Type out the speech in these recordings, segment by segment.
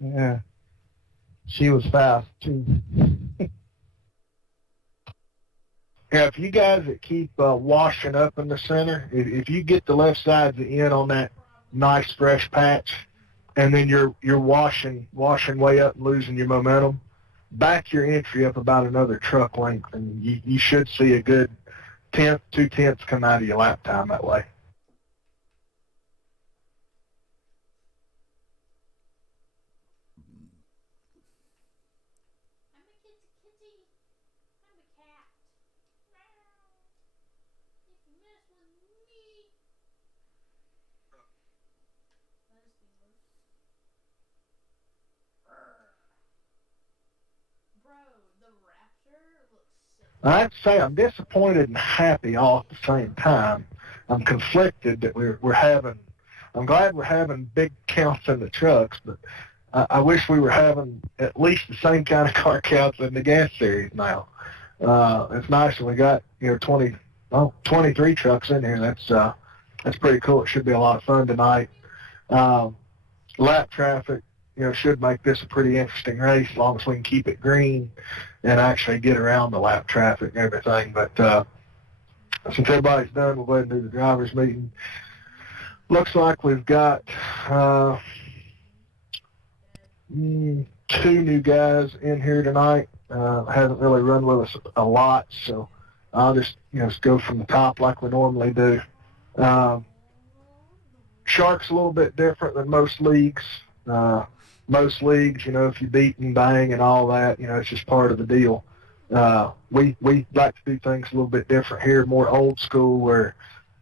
Yeah, she was fast too. Yeah, if you guys that keep washing up in the center, if you get the left side of the end on that nice fresh patch, and then you're washing way up and losing your momentum, back your entry up about another truck length, and you should see a good tenth, 2/10 come out of your lap time that way. I'd say I'm disappointed and happy all at the same time. I'm conflicted that we're having. I'm glad we're having big counts in the trucks, but I wish we were having at least the same kind of car counts in the gas series now. It's nice when we got 23 trucks in here. That's pretty cool. It should be a lot of fun tonight. Lap traffic, should make this a pretty interesting race as long as we can keep it green and actually get around the lap traffic and everything. But since everybody's done, we'll go ahead and do the drivers meeting. Looks like we've got 2 new guys in here tonight. Hasn't really run with us a lot, so I'll just go from the top like we normally do. SHARC's a little bit different than most leagues. Most leagues, if you beat and bang and all that, it's just part of the deal. We like to do things a little bit different here, more old school, where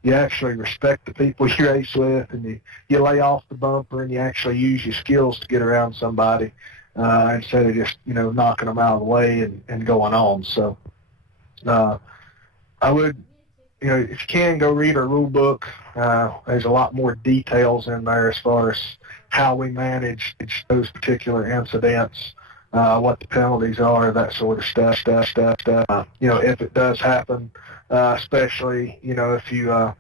you actually respect the people you race with, and you lay off the bumper and you actually use your skills to get around somebody instead of just knocking them out of the way and going on. So I would, if you can, go read our rule book. There's a lot more details in there as far as how we manage those particular incidents, what the penalties are, that sort of stuff. If it does happen, especially if you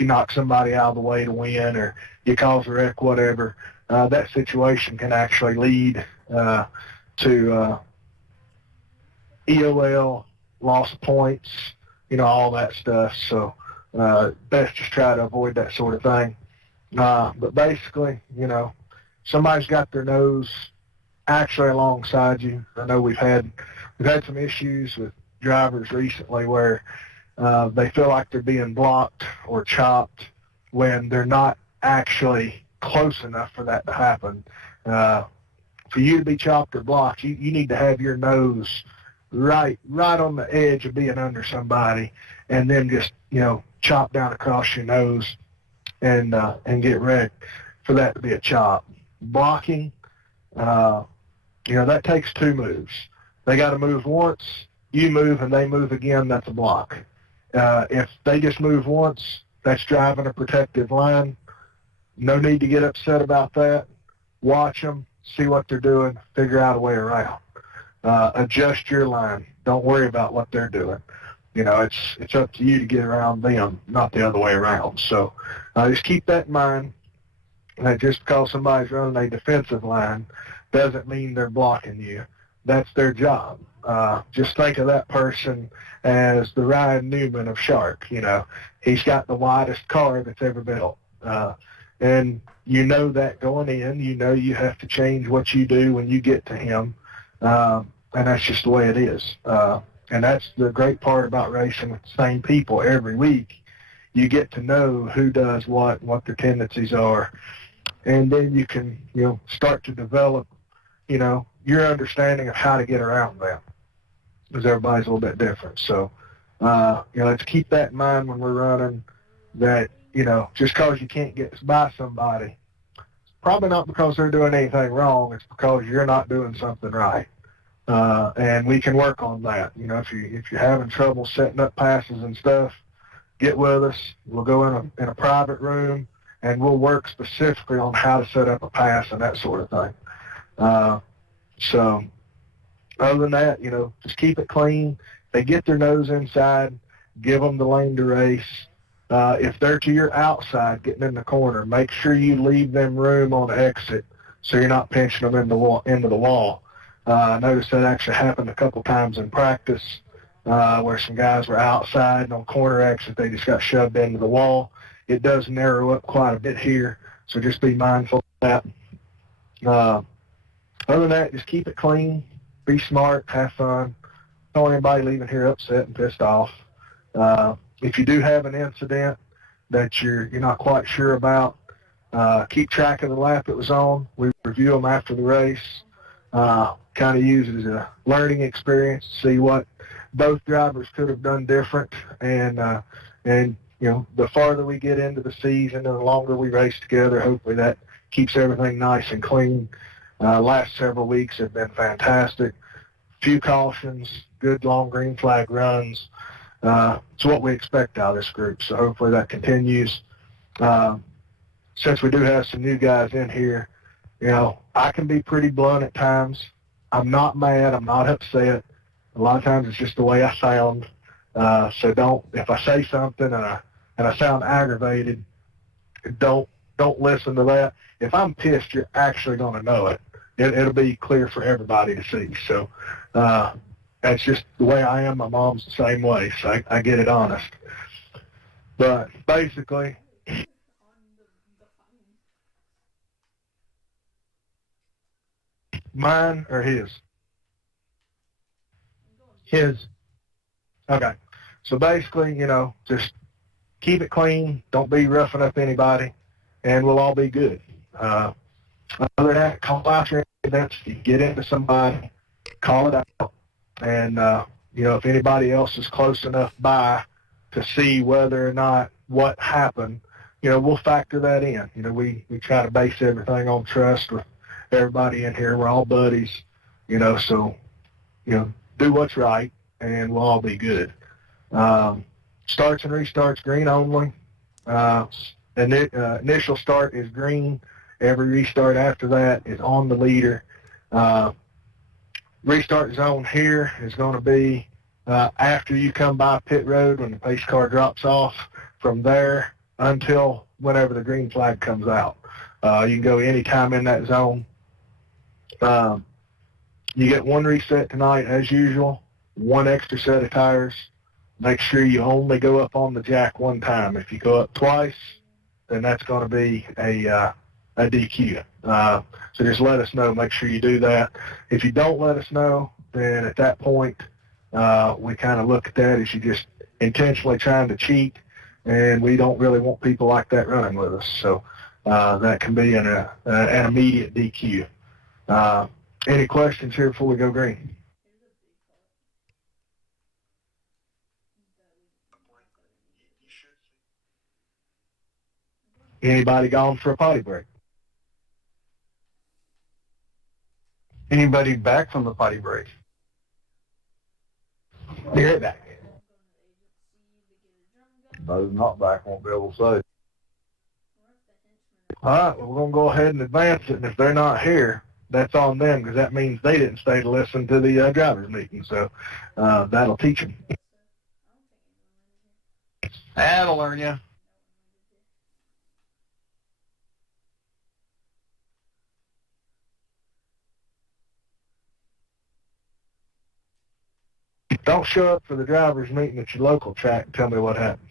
knock somebody out of the way to win or you cause a wreck, whatever, that situation can actually lead to EOL, loss of points, all that stuff. So best just try to avoid that sort of thing. But basically, somebody's got their nose actually alongside you. I know we've had some issues with drivers recently where they feel like they're being blocked or chopped when they're not actually close enough for that to happen. For you to be chopped or blocked, you need to have your nose right on the edge of being under somebody, and then just chop down across your nose and get wrecked for that to be a chop. Blocking, that takes 2 moves. They got to move once, you move, and they move again. That's a block. If they just move once, that's driving a protective line. No need to get upset about that. Watch them, see what they're doing, figure out a way around. Adjust your line. Don't worry about what they're doing. It's up to you to get around them, not the other way around. So just keep that in mind. That just because somebody's running a defensive line doesn't mean they're blocking you. That's their job. Just think of that person as the Ryan Newman of SHARC. He's got the widest car that's ever built. And that going in, you have to change what you do when you get to him. And that's just the way it is. And that's the great part about racing with the same people every week. You get to know who does what and what their tendencies are. And then you can, start to develop, your understanding of how to get around them. Because everybody's a little bit different. So, let's keep that in mind when we're running, that, just because you can't get by somebody, probably not because they're doing anything wrong. It's because you're not doing something right. And we can work on that. If you're having trouble setting up passes and stuff, get with us. We'll go in a private room, and we'll work specifically on how to set up a pass and that sort of thing. So other than that, just keep it clean. They get their nose inside, give them the lane to race. If they're to your outside getting in the corner, make sure you leave them room on the exit so you're not pinching them into the wall. I noticed that actually happened a couple times in practice, where some guys were outside and on corner exit, they just got shoved into the wall. It does narrow up quite a bit here, so just be mindful of that. Other than that, just keep it clean, be smart, have fun. Don't want anybody leaving here upset and pissed off. If you do have an incident that you're not quite sure about, keep track of the lap it was on. We review them after the race. Kind of use it as a learning experience to see what both drivers could have done different. And the farther we get into the season and the longer we race together, hopefully that keeps everything nice and clean. Last several weeks have been fantastic. Few cautions, good long green flag runs. It's what we expect out of this group, so hopefully that continues. Since we do have some new guys in here, I can be pretty blunt at times. I'm not mad. I'm not upset. A lot of times it's just the way I sound. So if I say something and I sound aggravated, don't listen to that. If I'm pissed, you're actually going to know it. It'll be clear for everybody to see. So that's just the way I am. My mom's the same way, so I get it honest. But basically, mine or his? His. Okay. So basically, just keep it clean. Don't be roughing up anybody, and we'll all be good. Other than that, call out your incidents. If you get into somebody, call it out. And, if anybody else is close enough by to see whether or not what happened, we'll factor that in. We try to base everything on trust with everybody in here. We're all buddies, so, do what's right, and we'll all be good. Starts and restarts, green only. Initial start is green. Every restart after that is on the leader. Restart zone here is going to be after you come by pit road when the pace car drops off. From there until whenever the green flag comes out. You can go anytime in that zone. You get one reset tonight as usual, one extra set of tires. Make sure you only go up on the jack one time. If you go up twice, then that's going to be a DQ. So just let us know. Make sure you do that. If you don't let us know, then at that point, we kind of look at that as you just intentionally trying to cheat, and we don't really want people like that running with us. So that can be an immediate DQ. Any questions here before we go green? Anybody gone for a potty break? Anybody back from the potty break? You're back. Those not back won't be able to say. All right, well, we're going to go ahead and advance it, and if they're not here, that's on them, because that means they didn't stay to listen to the drivers' meeting, so that'll teach them. That'll learn you. Don't show up for the drivers' meeting at your local track and tell me what happens.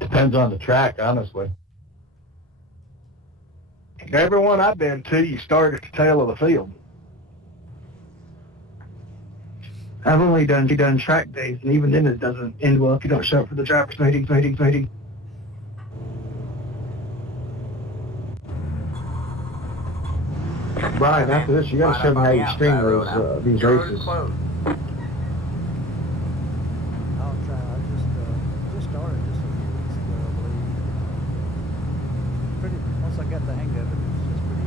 Depends on the track, honestly. Everyone I've been to, you start at the tail of the field. I've only done track days, and even then it doesn't end well if you don't show up for the drivers' meeting. Brian, after this, you got to show me how you stream these races. I'll try. I just started just a few weeks ago, I believe. Once I got the hang of it, it's just pretty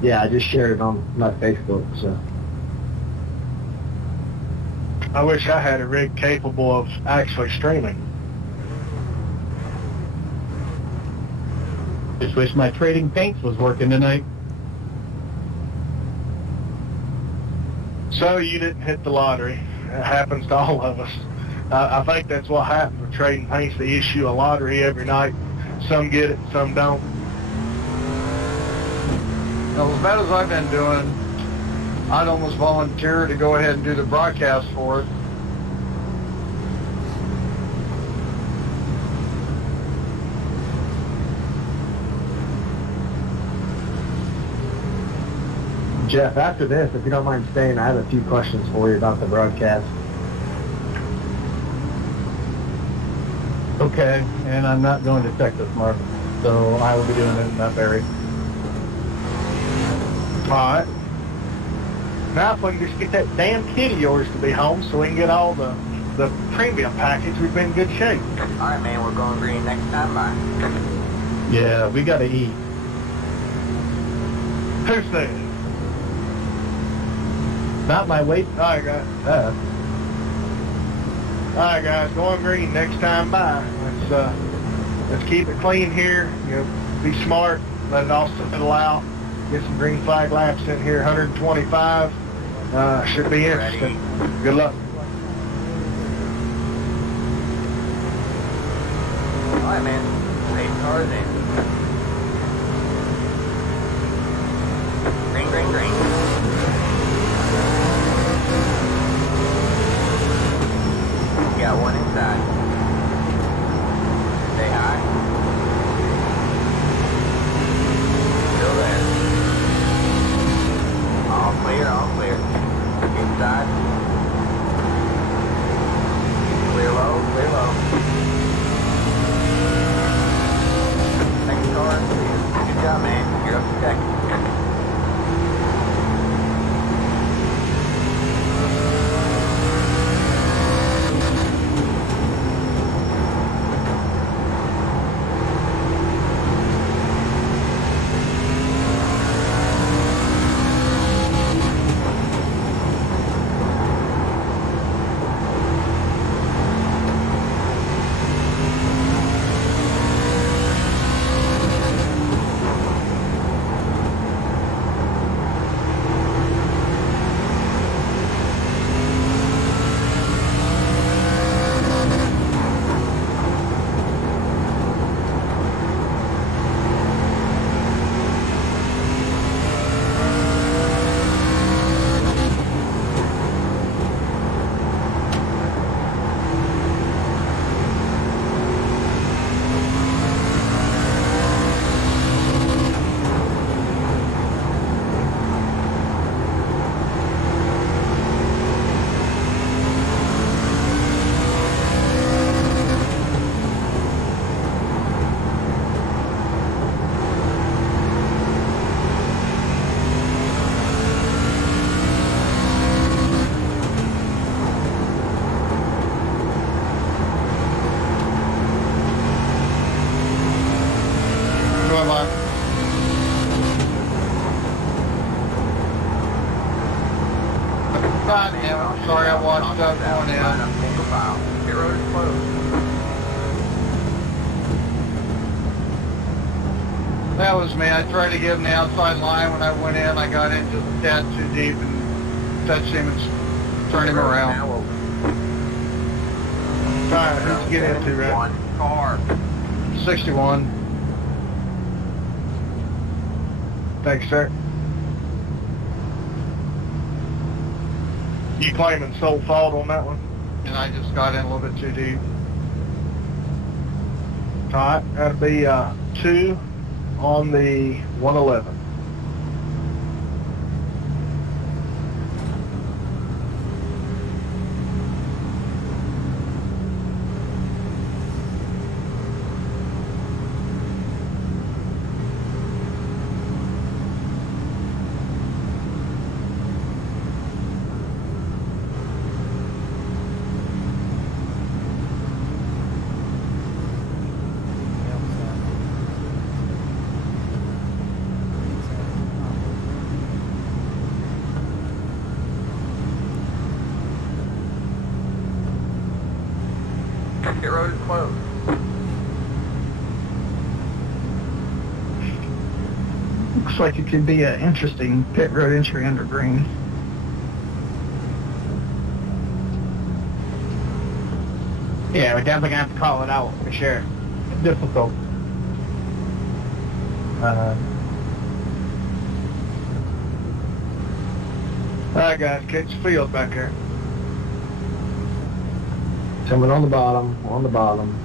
easy. Yeah, I just shared it on my Facebook, so. I wish I had a rig capable of actually streaming. Just wish my trading paints was working tonight. So you didn't hit the lottery. It happens to all of us. I think that's what happens with trading paints. They issue a lottery every night. Some get it, some don't. Well, as bad as I've been doing, I'd almost volunteer to go ahead and do the broadcast for it. Jeff, after this, if you don't mind staying, I have a few questions for you about the broadcast. Okay, and I'm not going to Texas, Mark, so I will be doing it in that area. All right. Now if we can just get that damn kid of yours to be home so we can get all the premium package, we've been in good shape. All right, man, we're going green next time. Bye. Yeah, we got to eat. Who said? Not my weight. All right, guys. All right, guys, going green next time. Bye. Let's keep it clean here. You know, be smart. Let it all settle out. Get some green flag laps in here. 125. Should be interesting. Good luck. All right, man. Safe cars in. Green, green, green. Got one inside. Say hi. Still there. All clear, all clear. Inside. Clear low, clear low. Next car. Good job, man. You're up to second. God damn it, I'm sorry I watched that going in. Your road is closed. That was me. I tried to give him the outside line when I went in. I got in just a tad too deep and touched him and turned him around. All right, who's get into, right? One car. 61. Thanks, sir. You claiming sole fault on that one? And I just got in a little bit too deep. All right, that'll be 2 on the 111. Your road is closed. Looks like it could be an interesting pit road entry under green. Yeah, we're definitely gonna have to call it out for sure. Difficult. Alright guys, catch the field back here. Coming on the bottom, on the bottom.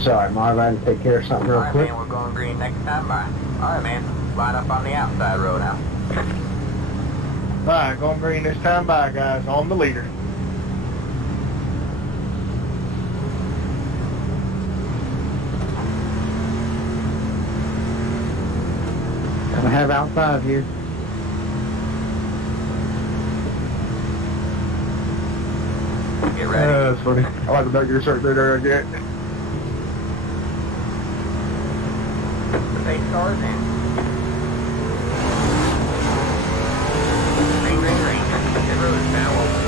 Sorry, Marv, I had to take care of something real Alright, quick. man, we're going green next time by. Alright, man, line up on the outside road now. Alright, going green this time by, guys, on the leader. Gonna have outside here. Get ready. That's funny. I like the duck your shirt there again. The pace cars in. Green, green, green. The road is now open.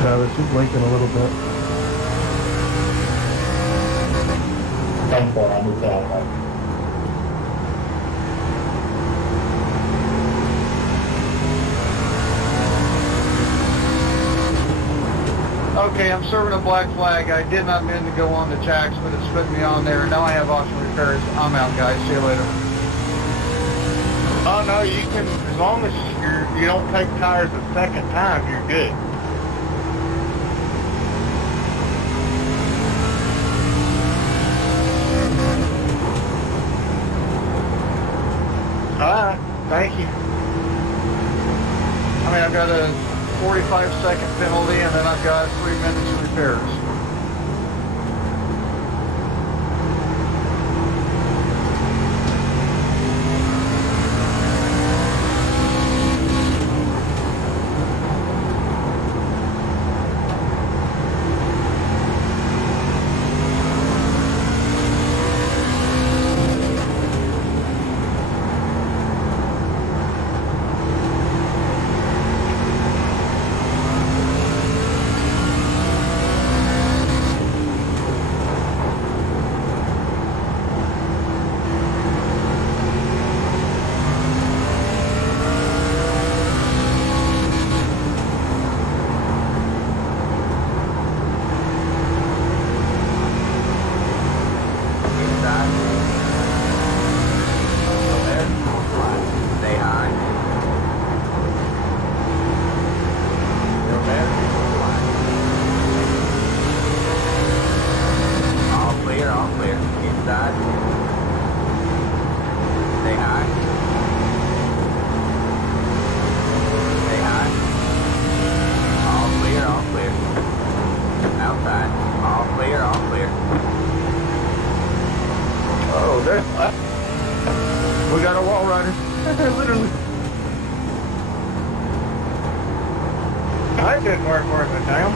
Travis, just blinking a little bit. Okay, I'm serving a black flag. I did not mean to go on the jacks, but it's put me on there. Now I have option repairs. I'm out, guys. See you later. Oh no, you can, as long as you don't take tires a second time, you're good. Alright, thank you. I mean, I've got a 45-second penalty, and then I've got 3 minutes of repairs. We got a wall rider. Literally. That didn't work worth a damn.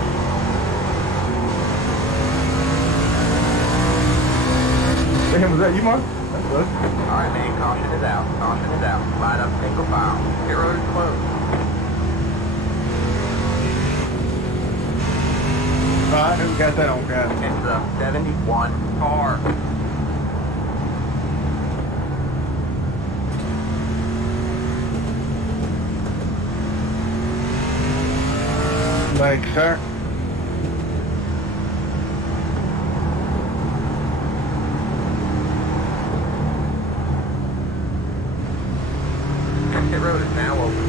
Damn, was that you, Mark? That's good. Alright, man, caution is out. Caution is out. Line up single file. Pit road is closed. Alright, who got that on guys? It's a 71 car. Thank you, sir. Pit road is now open.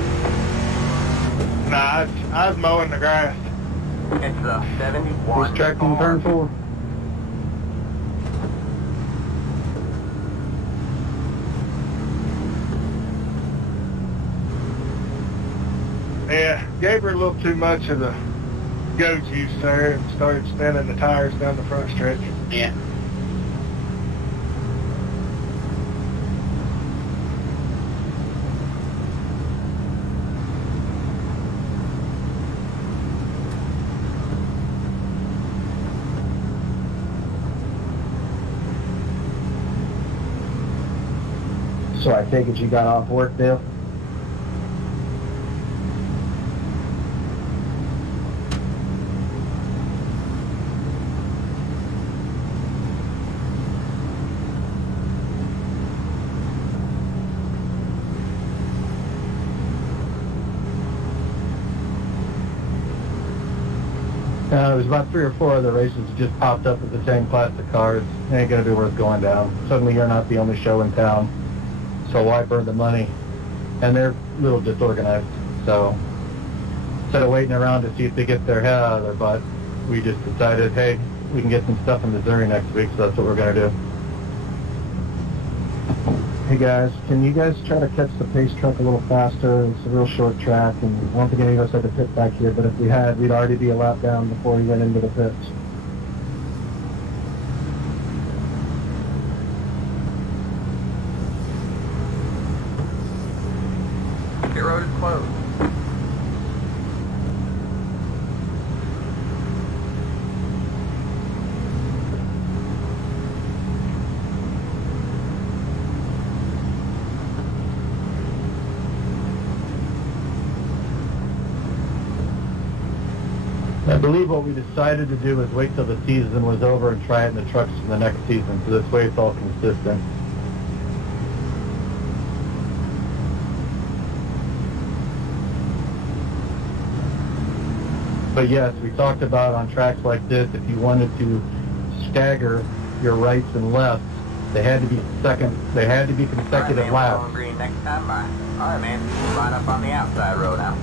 Nah, I was mowing the grass. It's a 71 He's tracking car. turn 4. gave her a little too much of the go juice there and started spinning the tires down the front stretch. Yeah. So I take it you got off work, Dale? There's about 3 or 4 other races that just popped up with the same classic cars. It ain't gonna be worth going down. Suddenly you're not the only show in town, so why burn the money? And they're a little disorganized, so instead of waiting around to see if they get their head out of their butt, we just decided, hey, we can get some stuff in Missouri next week, so that's what we're gonna do. Hey guys, can you guys try to catch the pace truck a little faster? It's a real short track, and I don't think any of us had to pit back here, but if we had, we'd already be a lap down before we went into the pits. Pit road is closed. I believe what we decided to do was wait till the season was over and try it in the trucks for the next season, so this way it's all consistent. But yes, we talked about on tracks like this, if you wanted to stagger your rights and lefts, they had to be consecutive laps. All right, man, we're going green next time. Bye. All right, man. Line up on the outside road now.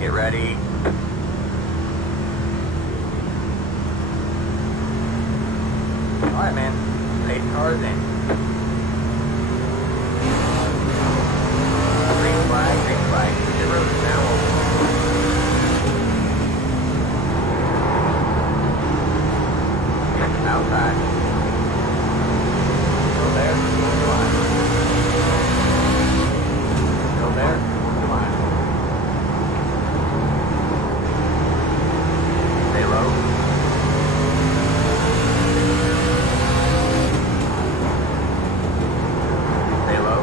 Get ready. Alright, man. Pace cars in. Green flag, green flag. Your road is now open. Outside. Go there, come on. Go there, come on. Stay low. Stay low.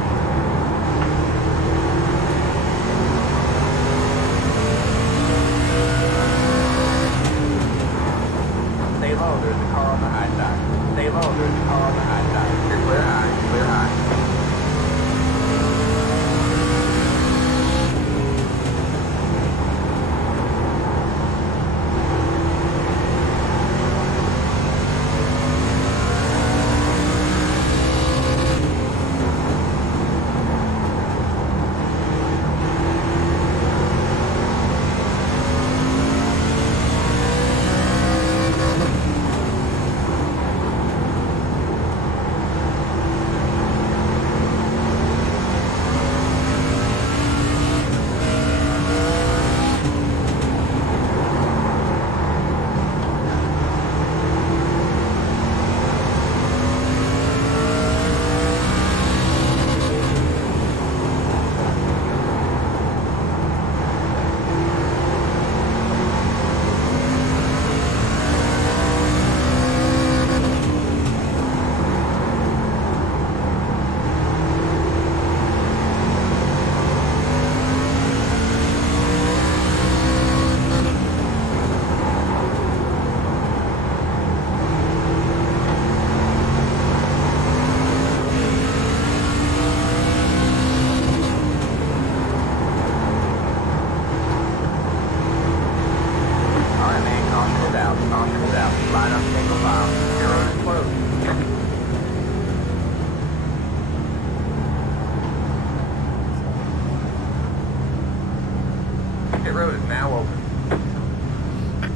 Stay low, there's a car on the high side. Stay low, there's a car on the high side. You're clear high, clear high.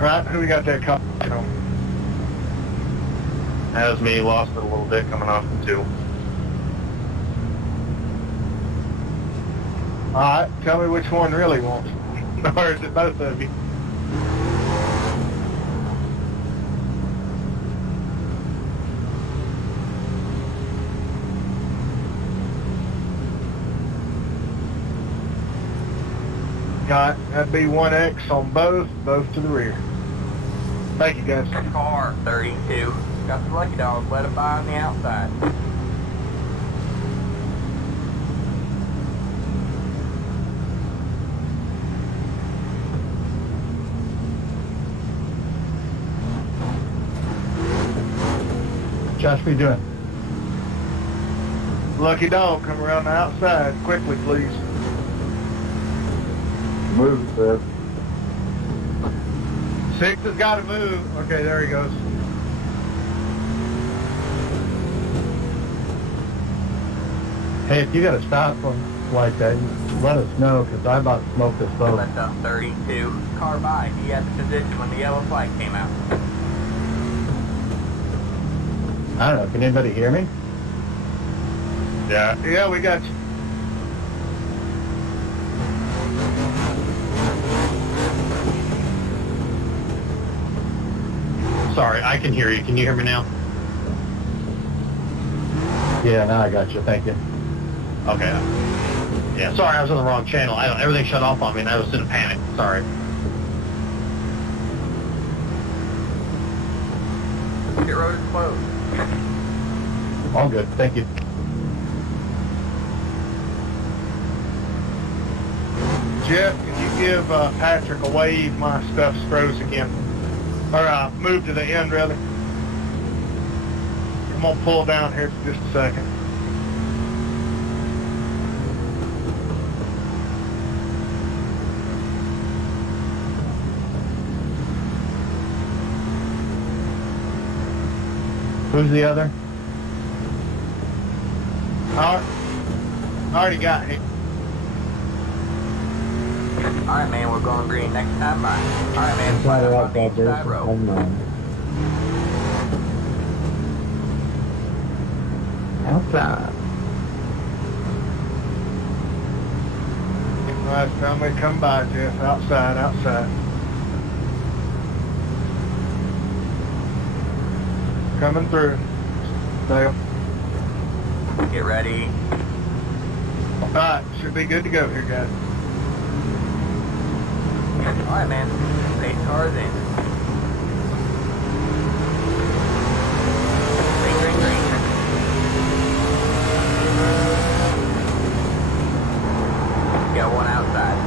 Right, who we got that cop on? That was me, lost it a little bit coming off the 2. Alright, tell me which one really wants it. Or is it both of you? Got, that'd be 1X on both to the rear. Thank you guys. Car 32. Got the lucky dog. Let it by on the outside. Josh, what are you doing? Lucky dog, come around the outside quickly, please. Move, Seth. 6 has got to move. Okay, there he goes. Hey, if you got to stop like that, let us know, because I'm about to smoke this boat. Left up 32. Car by. He had the position when the yellow flag came out. I don't know, can anybody hear me? Yeah, we got you. Sorry, I can hear you. Can you hear me now? Yeah, now I got you. Thank you. Okay. Yeah, sorry, I was on the wrong channel. Everything shut off on me, and I was in a panic. Sorry. Your road is closed. All good. Thank you. Jeff, can you give Patrick a wave? My stuff's froze again. Or move to the end, rather. I'm going to pull down here for just a second. Who's the other? I already got him. Alright, man, we're going green next time by. Alright, man, Try slide to up walk on the that east side distance. road. I'm outside. Last time we come by, Jeff. Outside. Coming through. Dale. Get ready. Alright, should be good to go here, guys. Alright, man. 8 cars in. Green. Got one outside.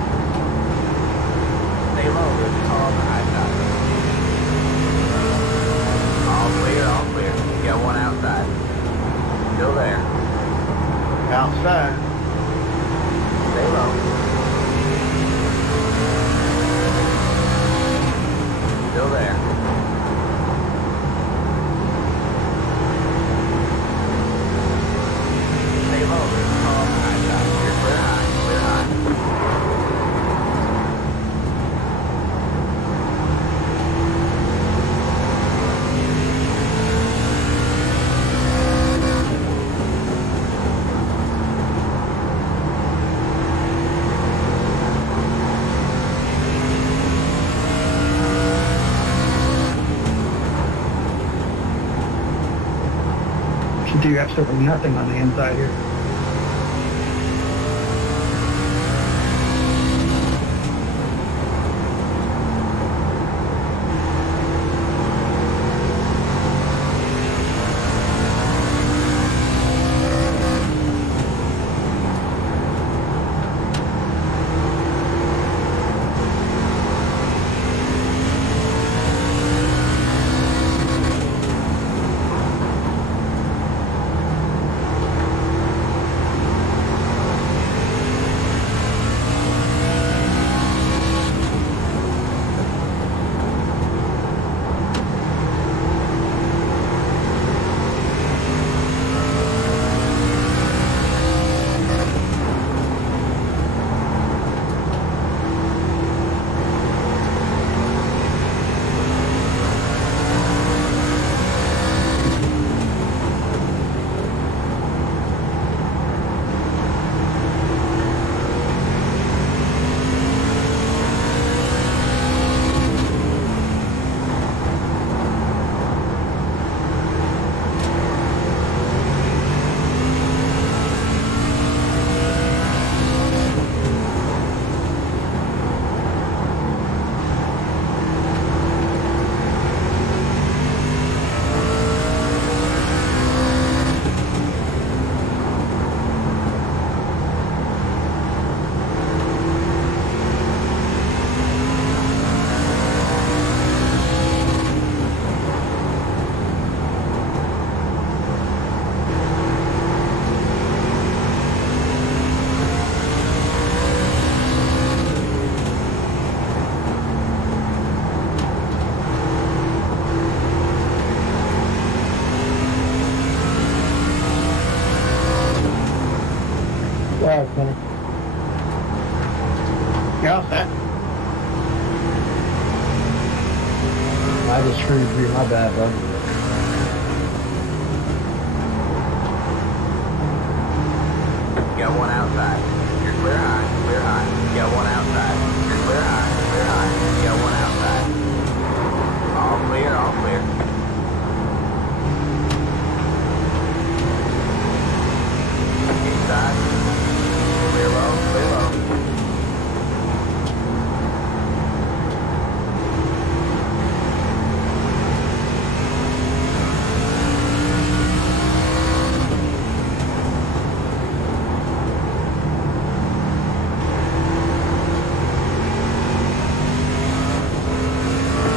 Stay low, there's a car on the high side. All clear. Got one outside. Still there. Outside. Stay low. Still there. Stay low, there's a car on the high side. You're clear high. Should do absolutely nothing on the inside here. 5, Kenny. Yeah, that. I just screwed you. My bad, bud. Got one outside. You're clear high, clear high. Got one outside. You're clear high, clear high. Got one outside. All clear, all clear. Inside. Clear low, clear low.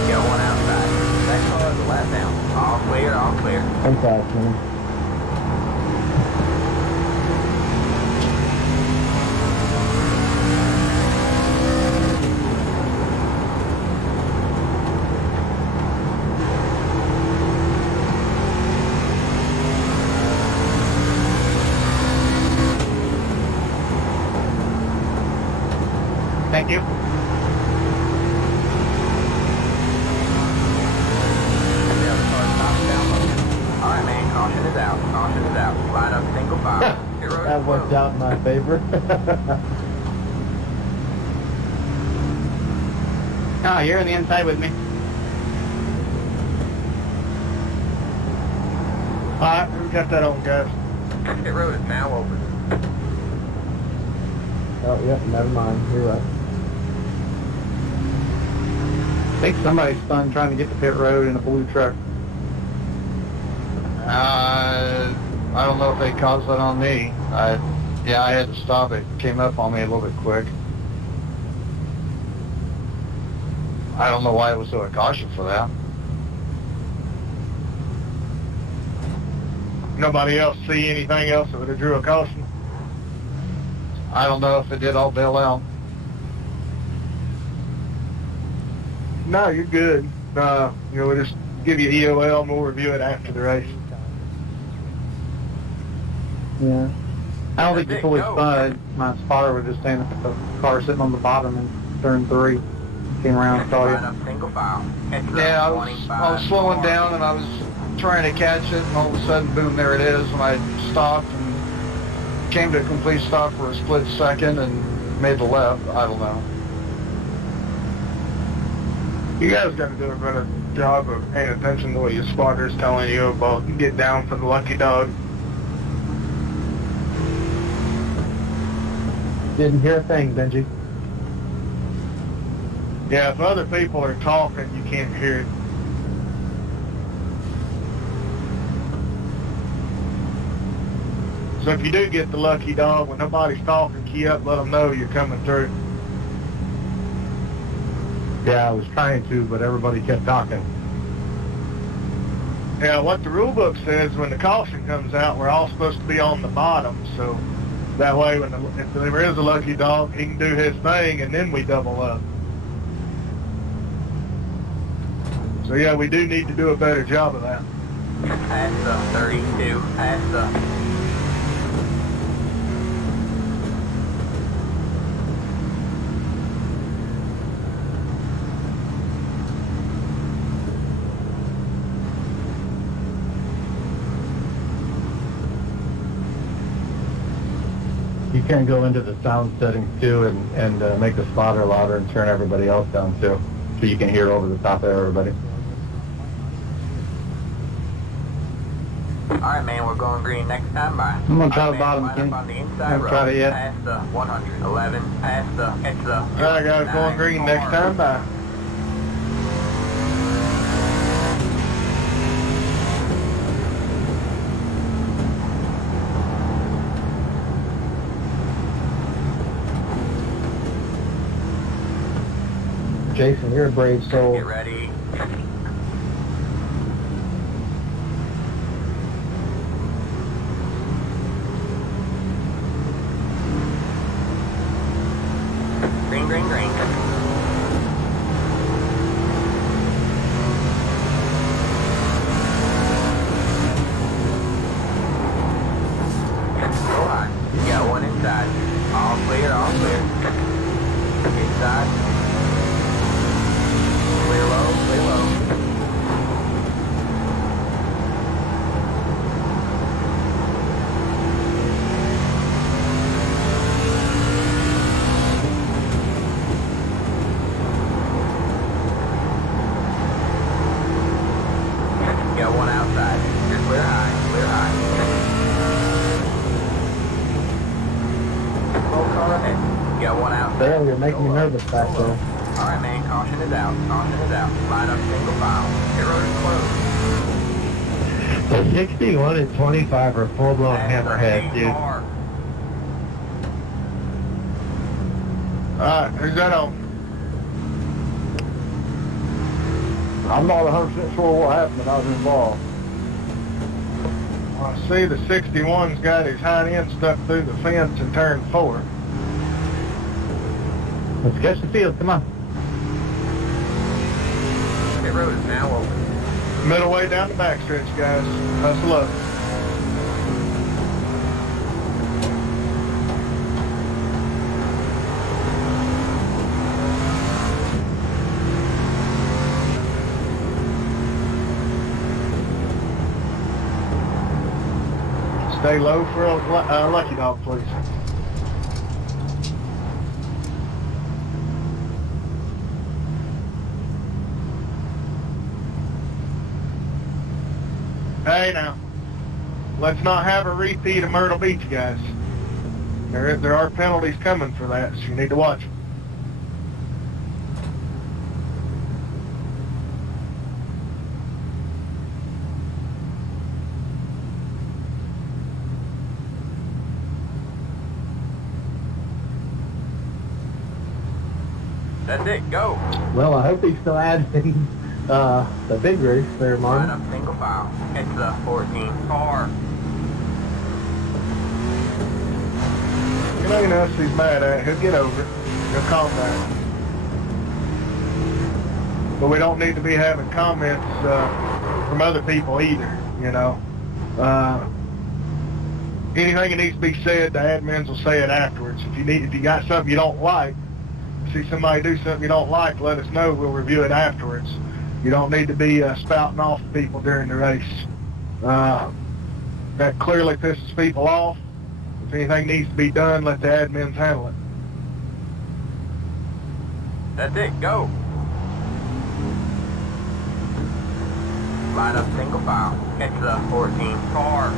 Got one outside. That car is a lap down. All clear, all clear. 10-5, Kenny. Thank you. The other car stops down low. All right, man. Caution is out. Caution is out. Line up single file. Hit road That worked out in my favor. Oh, you're on the inside with me. Alright, we got that on, guys. Hit road is now open. Oh, yep, never mind. You're right. I think somebody spun trying to get to pit road in a blue truck. I don't know if they caused that on me. Yeah, I had to stop. It came up on me a little bit quick. I don't know why it was so a caution for that. Nobody else see anything else that would have drew a caution? I don't know if it did all bail out. No, you're good. We'll just give you EOL and we'll review it after the race. Yeah. I don't think you fully spun. My spotter was just saying that the car sitting on the bottom in turn 3. Came around and saw Line you. up single file. Yeah, I was slowing down and I was trying to catch it, and all of a sudden, boom, there it is. And I stopped and came to a complete stop for a split second and made the left. I don't know. You guys got to do a better job of paying attention to what your spotter's telling you about get down for the lucky dog. Didn't hear a thing, Benji. Yeah, if other people are talking, you can't hear it. So if you do get the lucky dog, when nobody's talking, key up, let them know you're coming through. Yeah, I was trying to, but everybody kept talking. Yeah, what the rule book says, when the caution comes out, we're all supposed to be on the bottom, so that way if there is a lucky dog, he can do his thing, and then we double up. So yeah, we do need to do a better job of that. Pass the 32. Pass the... You can go into the sound settings too and make the spotter louder and turn everybody else down too, so you can hear over the top of everybody. Alright, man, we're going green next time by. I'm going to try All the right, bottom, man, Kenny. line up on the inside Haven't road. tried it yet. Pass the 111. Pass the... It's the... Alright guys, going green next time, bye. Jason, you're a brave soul. Get ready. Green, green, green. Go high. You got one inside. Got one outside. You're clear high, clear high. Roll car ahead. Got one outside. Dale, you're making me nervous back there. Alright, man, caution is out. Caution is out. Line up single file. Your road is closed. The 61 and 25 are full-blown hammerheads, dude. Alright, who's that on? I'm not 100% sure what happened, but I was involved. I see the 61's got his hind end stuck through the fence and turned forward. Let's catch the field, come on. Your road is now open. Middle way down the backstretch, guys. Hustle up. Stay low for a lucky dog, please. Hey now, let's not have a repeat of Myrtle Beach, guys. There are penalties coming for that, so you need to watch them. That's it, go. Well, I hope he's still adding the big race there, Line Martin. up single file. It's the 14 car. You know, he's mad at it. He'll get over it. He'll calm down. But we don't need to be having comments from other people either, you know. Anything that needs to be said, the admins will say it afterwards. If you got something you don't like, see somebody do something you don't like, let us know. We'll review it afterwards. You don't need to be spouting off people during the race. That clearly pisses people off. If anything needs to be done, let the admins handle it. That's it, go. Line up single file. It's the 14 car.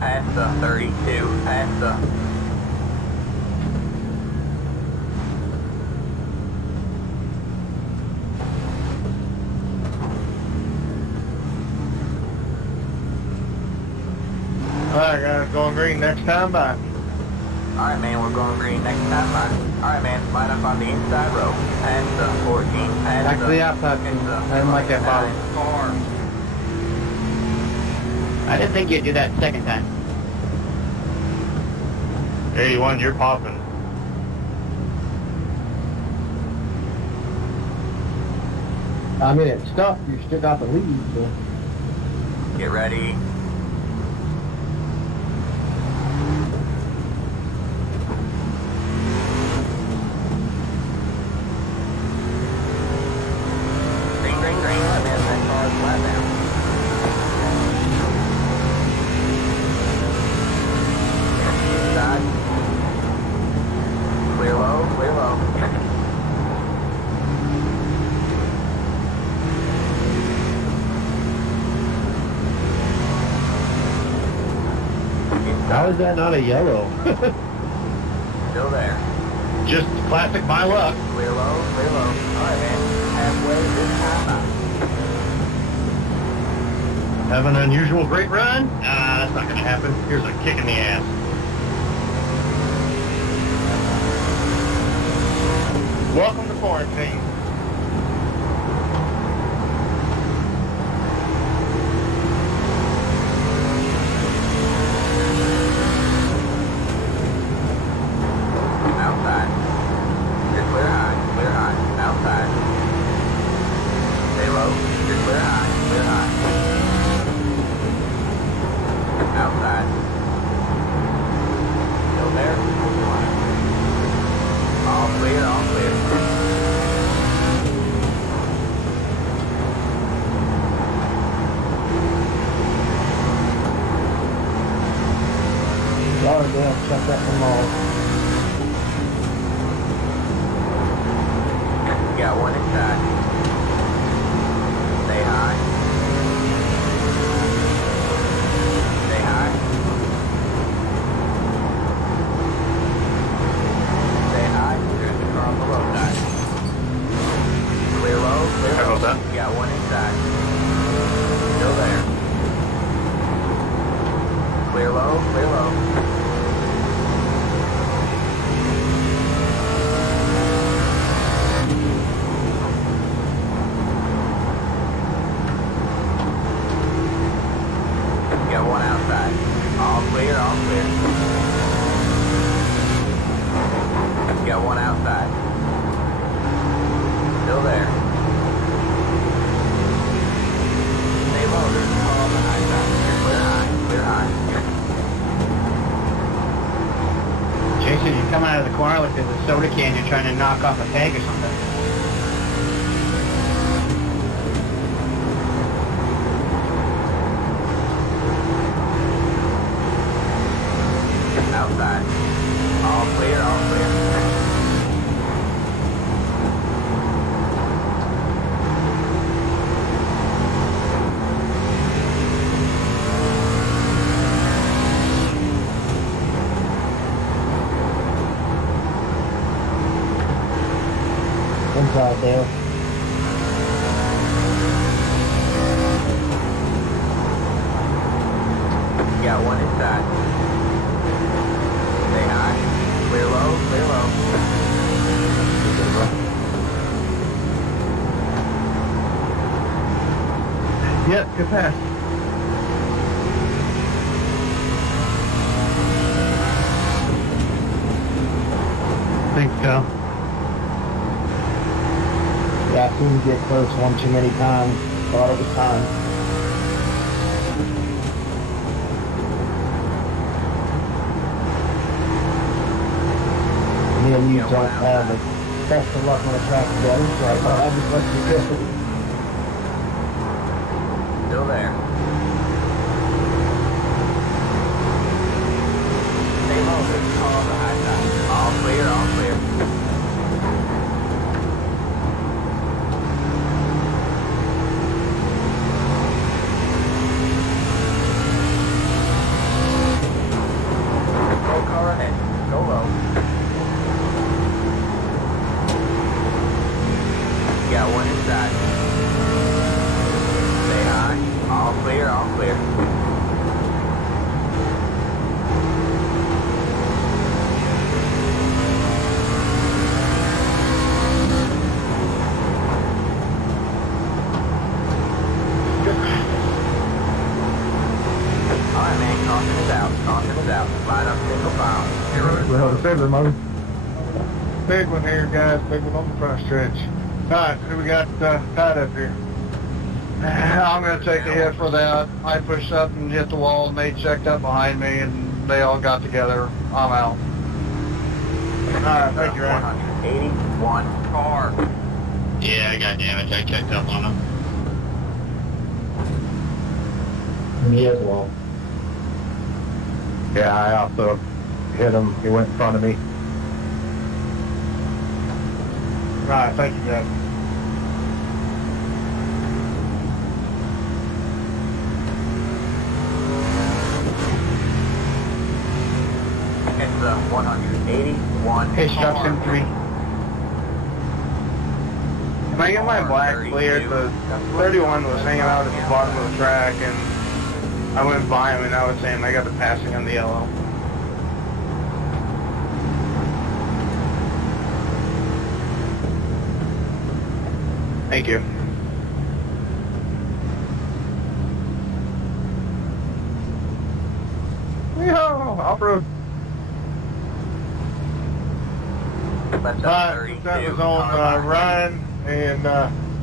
Past the 32, past the... Alright guys, going green next time, bye. Alright man, we're going green next time, bye. Alright man, line up on the inside row. Past the 14, past Back to the outside. I didn't like that bottom. car. I didn't think you'd do that second time. 81, you're popping. I mean, it's stuck. You still got the lead, so. Get ready. Green, green, green. That man, that car is flat now. Side. Clear low, clear low. How is that not a yellow? Still there. Just classic my luck. Clear low, clear low. Alright man, halfway this time. Have an unusual great run? Nah, that's not gonna happen. Here's a kick in the ass. Welcome to quarantine. Outside. You're clear high, clear high. Outside. Stay low. You're clear high, clear high. Outside. Still there. All clear, all clear. Got one inside. Stay high. Stay high. Stay high. There's the car on the low side. Clear low, clear low. Got one inside. Still there. Clear low, clear low. Got one outside. All clear, all clear. Got one outside. Still there. Stay low, there's a car on the high side. You're clear high, clear high. Jason, you're coming out of the corner like there's a soda can you're trying to knock off a peg or something. Outside. All clear, all clear. Inside there. Got one inside. Stay high. Clear low, clear low. Yep, good pass. Thanks, Kyle. Yeah, I seen you get close one too many times. Thought it was time. Me and you don't have the best of luck on a track together, so I thought I'd just let you go. Still there. Stay low, there's a car on the high side. All clear, all clear. Go car ahead. Go low. Got one inside. Stay high. All clear, all clear. Alright man, caution is out. Caution is out. Line up single file. Well, the favorite mode. Big one here, guys. Big one on the front stretch. Alright, who we got tied up here? I'm going to take a hit for that. I pushed up and hit the wall, and they checked up behind me, and they all got together. I'm out. Alright, thank you, Ryan. 181 car. Yeah, I got damage. I checked up on him. Me as well. Yeah, I also hit him. He went in front of me. Alright, thank you, guys. It's 181 Hey, Thompson 3. When I get my black cleared, the 31 was hanging out at the bottom of the track, and I went by him, and I was saying I got the passing on the yellow. Thank you. Yeehaw! Off-road. That was on Ryan, and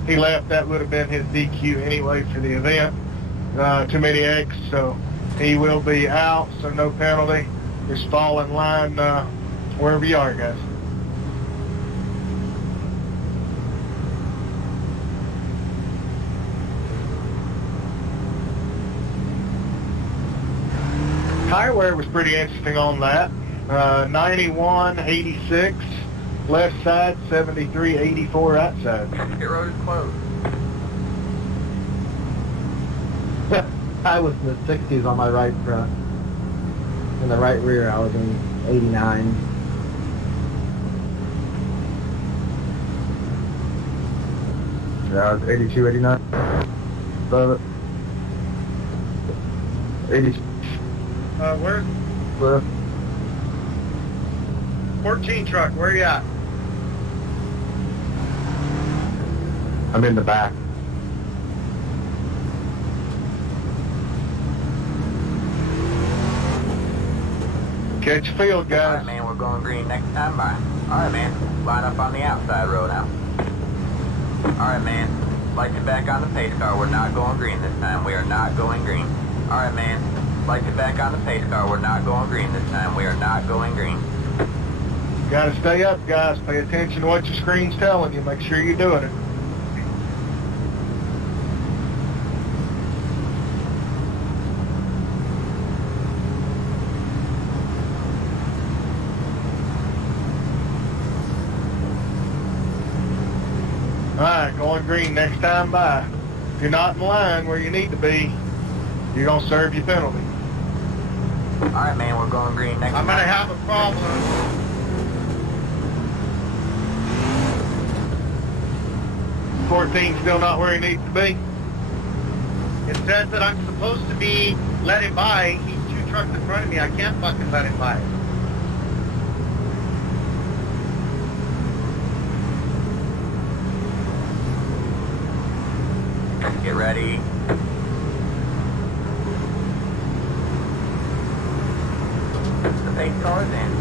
he left. That would have been his DQ anyway for the event. Too many eggs, so he will be out, so no penalty. Just fall in line wherever you are, guys. Tire wear was pretty interesting on that. 91, 86, left side, 7384 outside. Your road is closed. I was in the 60s on my right front. In the right rear, I was in 89. Yeah, it's 82, 89. Above it. 80. Where's Left. 14 truck? Where you at? I'm in the back. Catch field, All right, guys. man, we're going green next time. Bye. All right, man. Line up on the outside road now. All right, man. Light it back on the pace car. We're not going green this time. We are not going green. All right, man. Light it back on the pace car. We're not going green this time. We are not going green. Gotta stay up, guys. Pay attention to what your screen's telling you. Make sure you're doing it. Alright, going green next time by. If you're not in line where you need to be, you're gonna serve your penalty. All right, man, we're going green next I'm time. gonna have a problem. 14 still not where he needs to be. It says that I'm supposed to be let him by. He's 2 trucks in front of me. I can't fucking let him by. Get ready. The pace car is in.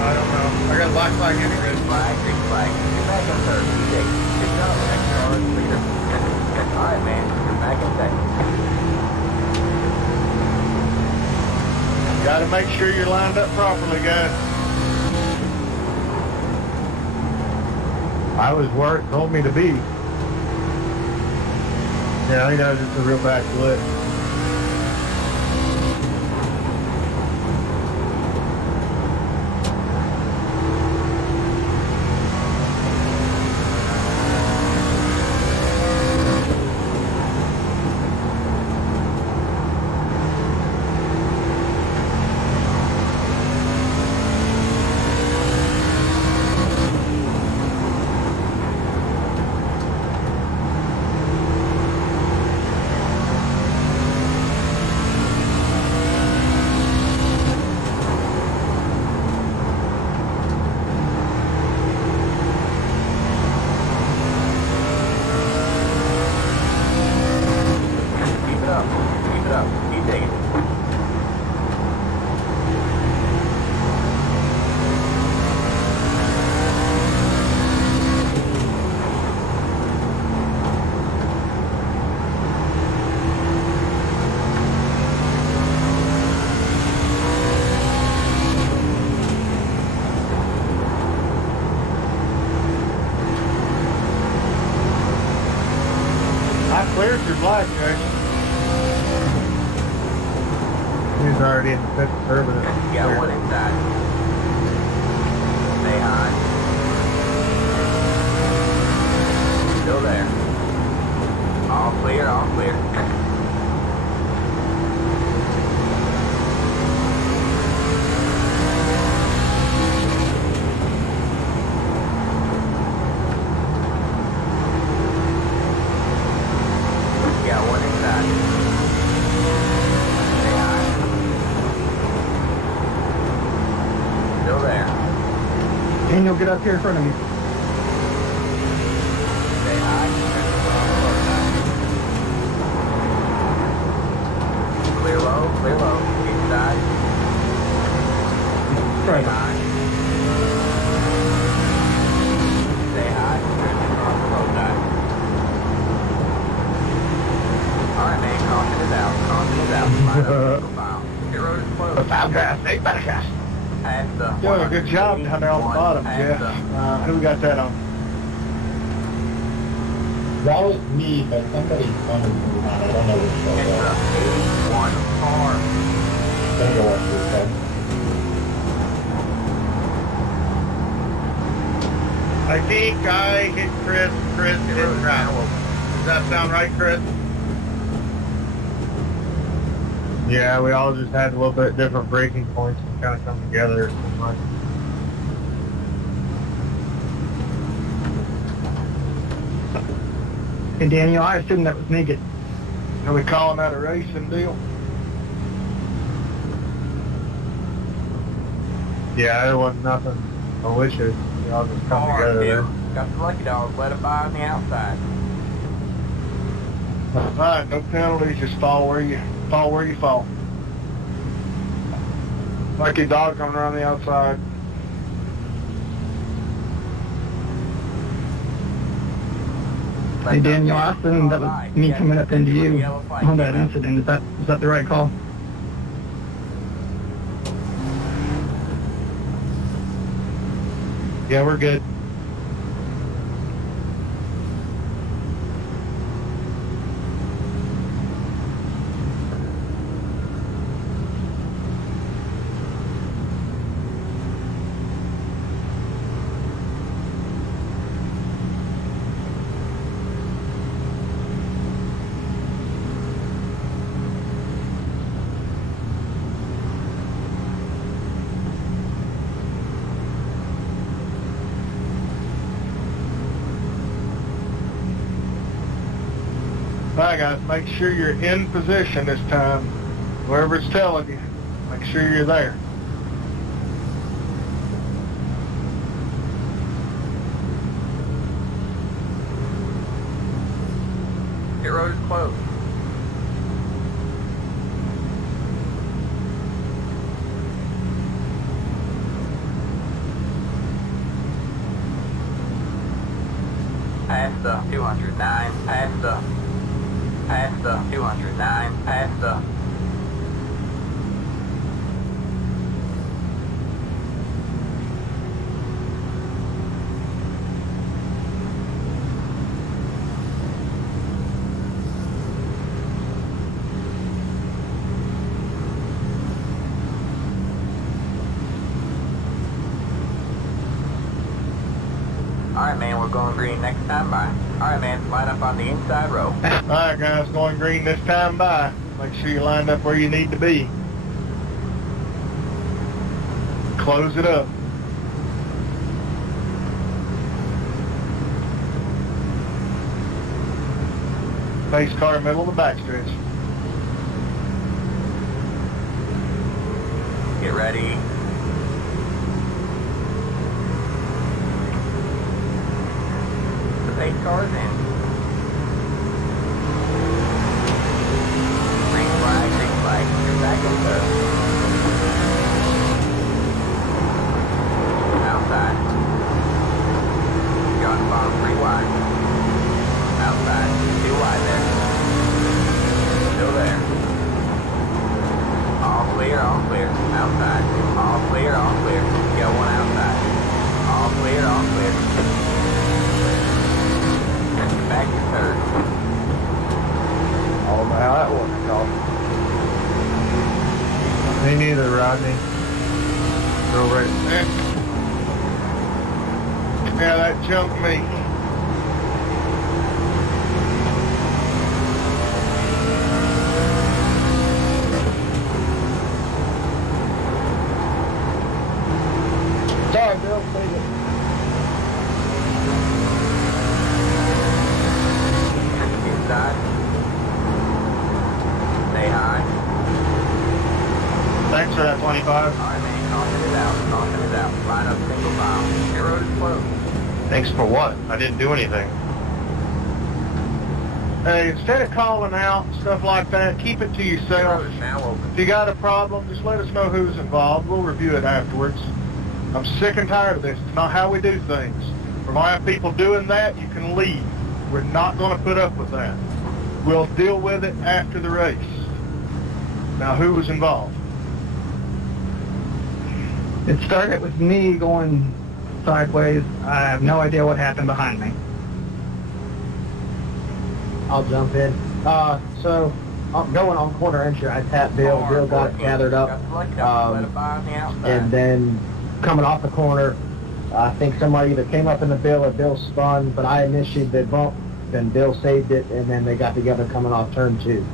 I don't know. I got a black flag in Green it. flag, green flag. Get back in third. Good job. The next car is clear. All right, man. You're back in second. Gotta make sure you're lined up properly, guys. I was where it told me to be. Yeah, I think that was just a real bad glitch. Cleared your black, Jackson. He's already in the fifth turbine. Yeah, one inside. Stay high. Still there. All clear, all clear. Yeah, one inside. Stay high. Still there. Daniel, get up here in front of me. Stay high. Clear low, inside. Stay high. Stay high. On the low side. Alright, man, caution is out. Line up the file. Your road is closed. Past the Doing a good job down there on the bottom, Jeff. Who got that on? That was me, but somebody commented on it. I don't know which one. It's a 81 car. Gonna go up this I think I hit Chris, Chris hit Ralph. Does that sound right, Chris? Yeah, we all just had a little bit different breaking points and kind of come together so much. Hey, Daniel, I assume that was me getting... Are we calling that a racing deal? Yeah, there wasn't nothing malicious. We all just come together there. Got the lucky dog, let it by on the outside. Alright, no penalties, just fall where you fall. Lucky dog coming around the outside. Hey, Daniel, I assume that was me coming up into you on that incident. Is that the right call? Yeah, we're good. Alright guys, make sure you're in position this time. Wherever it's telling you, make sure you're there. Pit road is closed. Past the 209, past the 209, past the... Alright man, we're going green next time by. Alright man, line up on the inside row. Alright guys, going green this time by. Make sure you lined up where you need to be. Close it up. Pace car middle of the backstretch. Get ready. The pace car is in. Green flag, you're back in the... Outside. You're on the bottom 3 wide. Outside, 2 wide there. Still there. All clear, all clear. Outside. All clear, all clear. You got 1 outside. All clear, all clear. Back to 3rd. I don't know how that worked, y'all. Me neither, Rodney. Go right there. Yeah, that jumped me. Sorry, Bill. Take it. Inside. Stay high. Thanks for that 25. Alright man, caution it out, caution it out. Line up single file. Your road is closed. Thanks for what? I didn't do anything. Hey, instead of calling out and stuff like that, keep it to Your yourself. road is now open. If you got a problem, just let us know who's involved. We'll review it afterwards. I'm sick and tired of this. It's not how we do things. If I have people doing that, you can leave. We're not going to put up with that. We'll deal with it after the race. Now, who was involved? It started with me going sideways. I have no idea what happened behind me. I'll jump in. So I'm going on corner entry. I tapped Bill. Bill got gathered up. Got the lucky dog, let it by on the outside. And then coming off the corner, I think somebody either came up in the bill or Bill spun, but I initiated the bump, then Bill saved it, and then they got together coming off turn 2.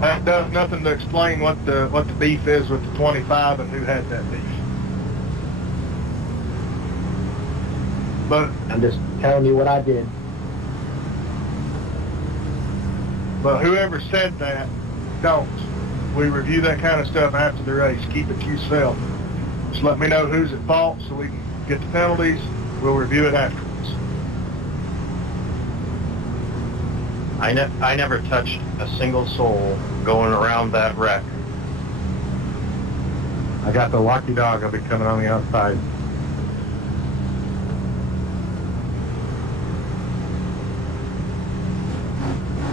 That does nothing to explain what the beef is with the 25 and who had that beef. But I'm just telling you what I did. whoever said that, don't. We review that kind of stuff after the race. Keep it to yourself. Just let me know who's at fault so we can get the penalties. We'll review it afterwards. I never touched a single soul going around that wreck. I got the lucky dog. I'll be coming on the outside.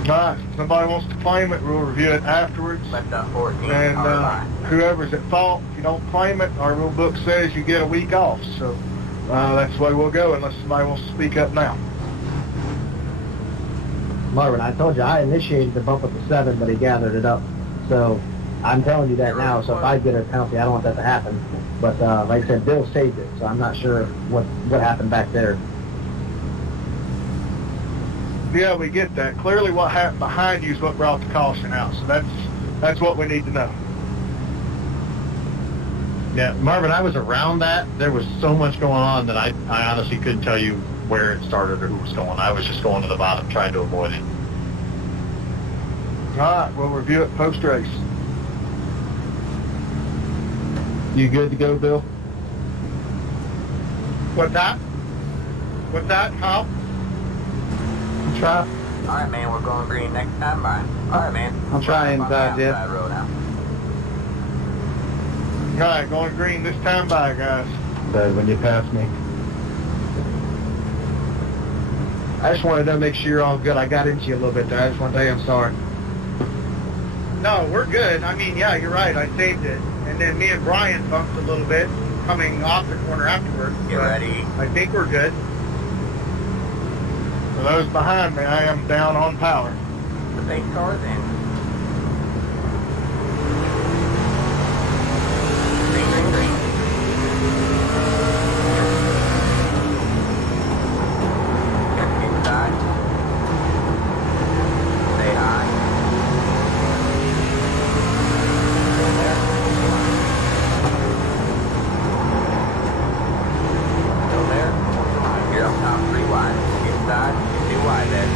Alright, if somebody wants to claim it, we'll review it afterwards. Left up 14, And hard by. whoever's at fault, if you don't claim it, our rule book says you get a week off. So that's the way we'll go unless somebody wants to speak up now. Marvin, I told you I initiated the bump at the 7, but he gathered it up. So I'm telling you that now. So if I get a penalty, I don't want that to happen. But like I said, Bill saved it, so I'm not sure what happened back there. Yeah, we get that. Clearly what happened behind you is what brought the caution out. So that's what we need to know. Yeah, Marvin, I was around that. There was so much going on that I honestly couldn't tell you where it started or who was going. I was just going to the bottom trying to avoid it. Alright, we'll review it post-race. You good to go, Bill? What's that? What's that, Tom? Try. Alright, man, we're going green next time by. Alright, man. I'll try Right up on the inside, Jeff. outside road now. Alright, going green this time by, guys. Said when you pass me. I just wanted to make sure you're all good. I got into you a little bit there. I just want to tell you I'm sorry. No, we're good. I mean, yeah, you're right. I saved it. And then me and Brian bumped a little bit coming off the corner afterwards. Get ready. I think we're good. For those behind me, I am down on power. The pace car's in. Green, green, green. Inside. Stay high. Still there. Still there. You're up top 3 wide. Inside. 2 wide there.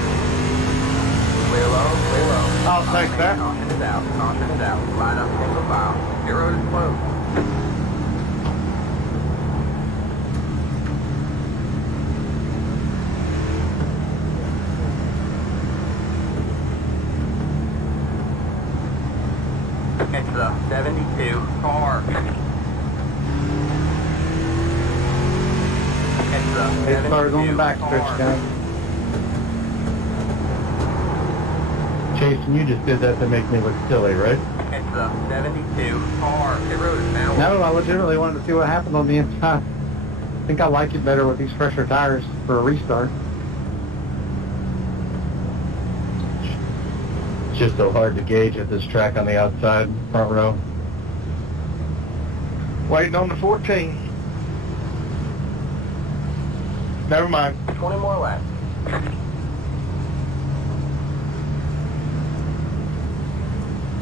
Clear low, clear low. I'll take that. Caution is out, caution is out. Line up single file. Your road is closed. It's the 72 car. It's the They started on the 72 back car. stretch, guys. Jason, you just did that to make me look silly, right? It's the 72 car. The road is now. No, I legitimately wanted to see what happened on the inside. I think I like it better with these fresher tires for a restart. It's just so hard to gauge at this track on the outside, front row. Waiting on the 14. Never mind. 20 more laps.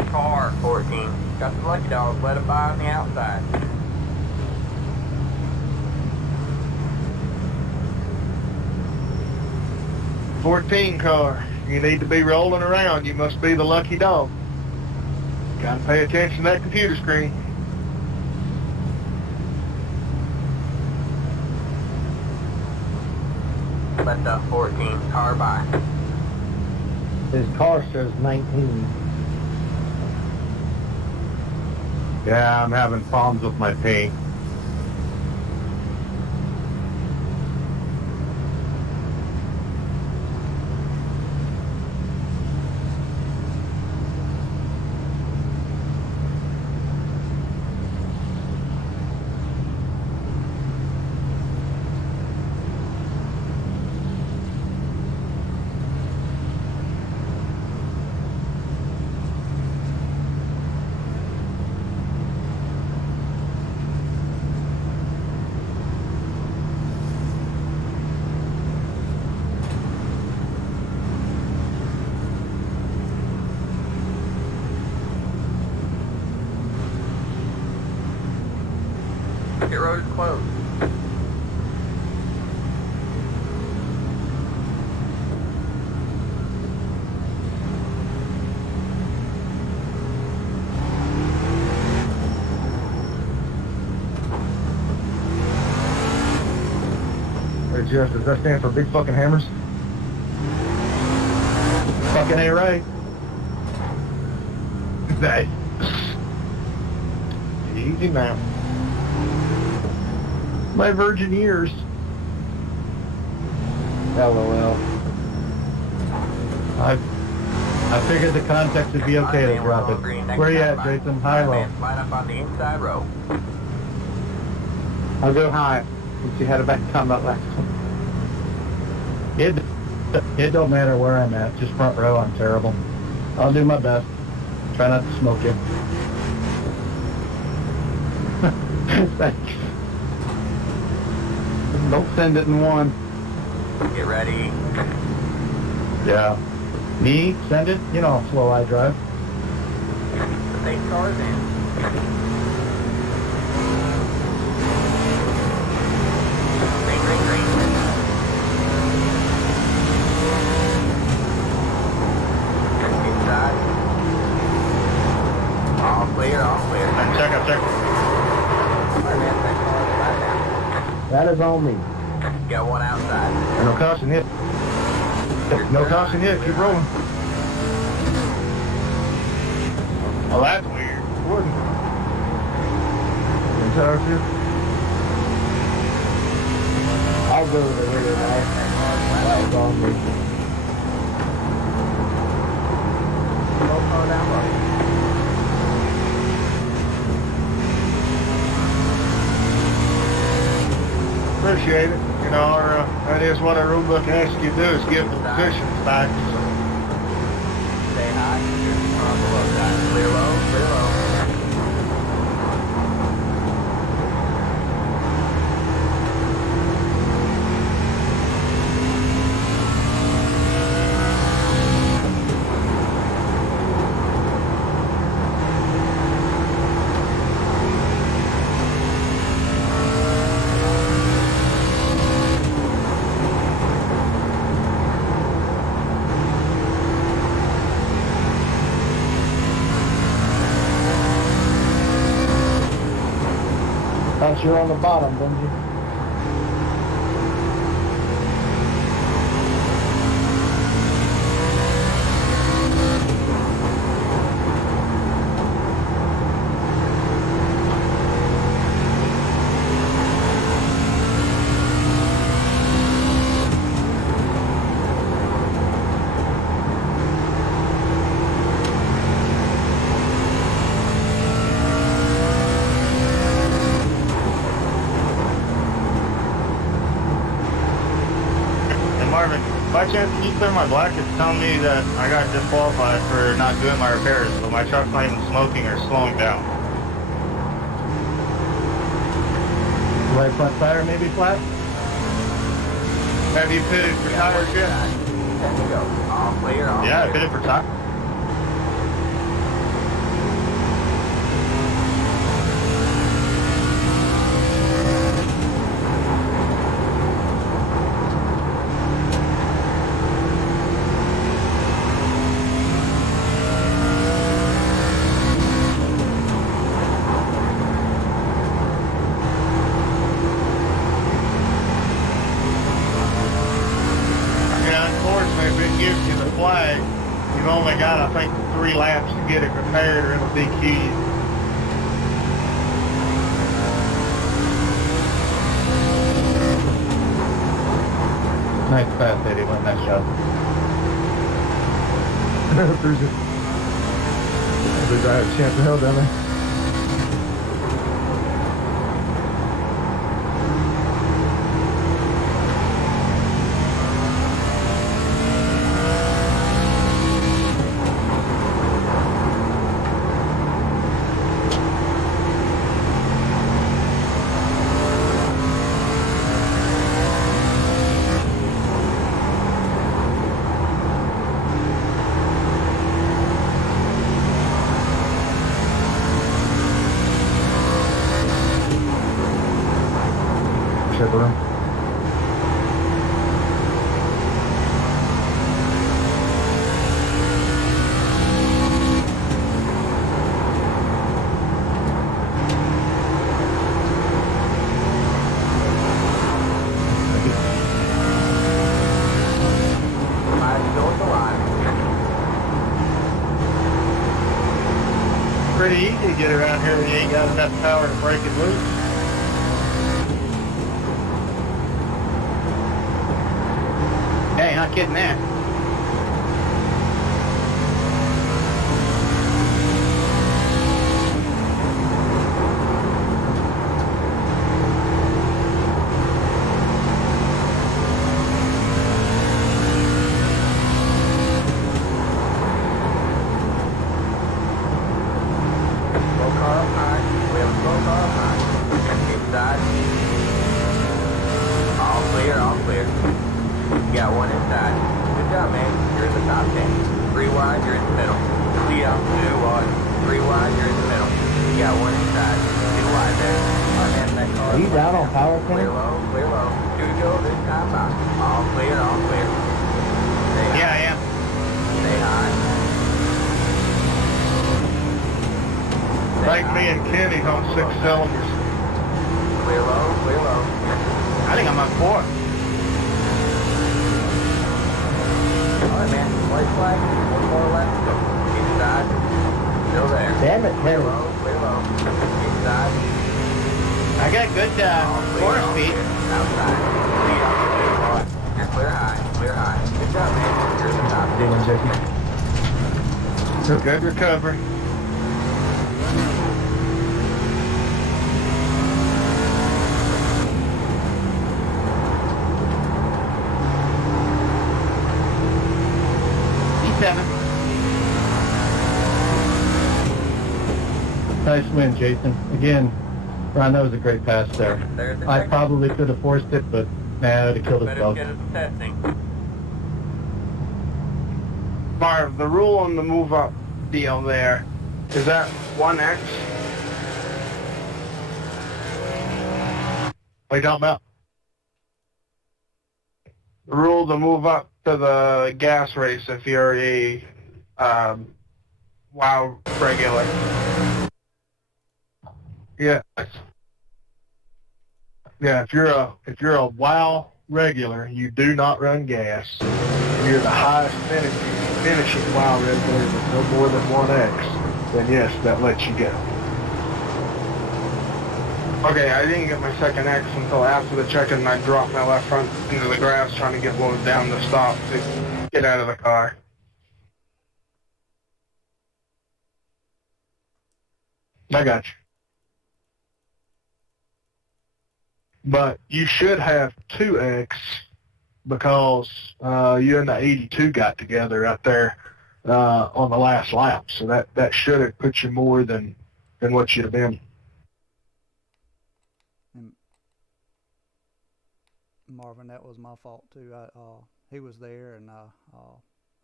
Car 14. Got the lucky dog. Let it by on the outside. '14 car. You need to be rolling around. You must be the lucky dog. Gotta pay attention to that computer screen. Let the 14 car by. His car shows 19. Yeah, I'm having problems with my paint. Pit road is closed. Hey Jeff, does that stand for big fucking hammers? Fucking ain't right. Nice. Easy now. My virgin ears. LOL. I figured the context would be okay to drop it. Where you at, Jason? High, low? Line up on the inside row. I'll go high, since you had a bad time about last time. It don't matter where I'm at, just front row, I'm terrible. I'll do my best. Try not to smoke you. Don't send it in one. Get ready. Yeah. Me? Send it? You know how slow I drive. The pace car is in. Green, green, green. Inside. All clear, all clear. Check. Alright, man, that car is right down. That is on me. Got one outside. No caution hit. No caution hit. Keep rolling. Well, that's weird. Gordon. Tower shift. I'll go to the rear now. That was on me. Roll car down low. Appreciate it. You know, that is what our rule book asks you to do, is give the positions back. So. Stay high. On the low side. Clear low, clear low. Thought you were on the bottom, didn't you? Marvin, by chance, can you clear my black? It's telling me that I got disqualified for not doing my repairs, but my truck's not even smoking or slowing down. Right front tire maybe flat? Have you pitted for tires yet? There you go. All clear, all Yeah, I clear. pitted for tires. Gives you the flag, you've only got, I think, 3 laps to get it repaired or it'll DQ you. Nice pass, Eddie. One nice shot. There's a chance of hell down there. have room. Pretty easy to get around here when you ain't got enough power to break it loose. Hey, not kidding there. Are you down on power, Kenny? Clear low, clear low. 2 to go this time out. All clear, all clear. Stay high. Yeah, I am. Stay high. Stay Like high. me and Kenny's on 6 cylinders. Clear low, clear low. I think I'm on 4. Alright, man. White flag. 1 more left. Go. Inside. Still there. Damn it, Clear Kenny. low, clear low. Inside. I got good All clear, quarter all speed. clear. Outside. Lead up, clear low. You're clear high, clear high. Good job, man. You're in the top 10. Good recovery. E7. Nice win, Jason. Again, Ron, that was a great pass there. There's the I check. probably could have forced it, but man, I'd have killed us Better both. get us testing. Marv, the rule on the move up deal there, is that 1x? What are you talking about? The rule to move up to the gas race if you're a WoW regular. Yeah. Yeah, if you're a WoW regular, you do not run gas. If you're the highest finishing WoW regular with no more than 1x, then yes, that lets you go. Okay, I didn't get my second X until after the check-in, and I dropped my left front into the grass trying to get loaded down to stop to get out of the car. I got you. But you should have 2x because you and the 82 got together out there on the last lap. So that should have put you more than what you'd have been. Marvin, that was my fault too. He was there, and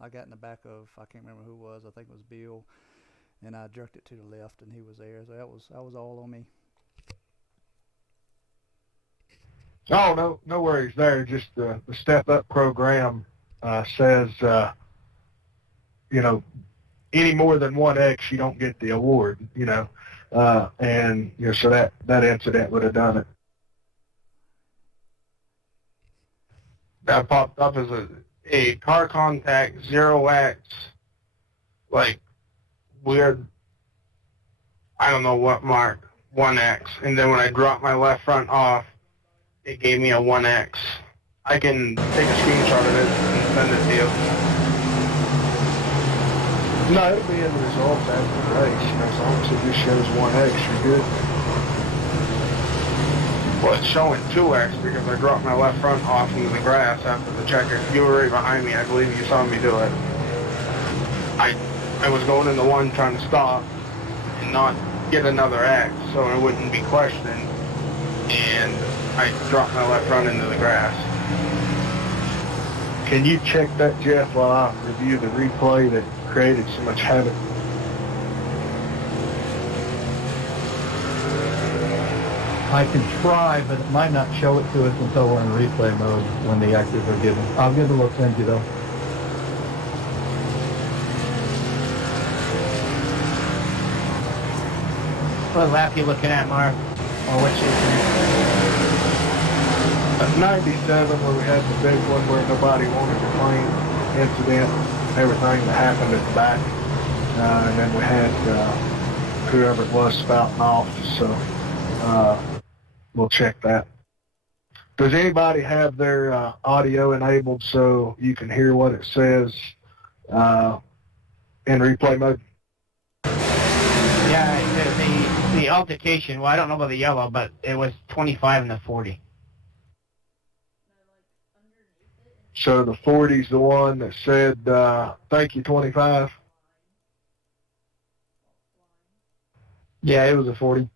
I got in the back of, I can't remember who it was. I think it was Bill, and I jerked it to the left, and he was there. So that was all on me. Oh, no worries there. Just the Step Up program says, any more than 1x, you don't get the award, and so that incident would have done it. That popped up as a car contact 0x, like weird, I don't know what mark, 1x, and then when I dropped my left front off, it gave me a 1x. I can take a screenshot of it and send it to you. No, it'll be in the results after the race. As long as it just shows 1x, you're good. Well, it's showing 2x because I dropped my left front off into the grass after the checker. You were right behind me. I believe you saw me do it. I was going into one trying to stop and not get another X so I wouldn't be questioned, and I dropped my left front into the grass. Can you check that, Jeff, while I review the replay that created so much havoc? I can try, but it might not show it to us until we're in replay mode when the actors are given. I'll give it a look, send you though. What lap you looking at, Mark? Or what you 97, where we had the big one where nobody wanted to claim incident, everything that happened at the back. And then we had whoever it was spouting off, so we'll check that. Does anybody have their audio enabled so you can hear what it says in replay mode? Yeah, the altercation, well, I don't know about the yellow, but it was 25 and the 40. So the 40's the one that said, thank you, 25? Yeah, it was a 40.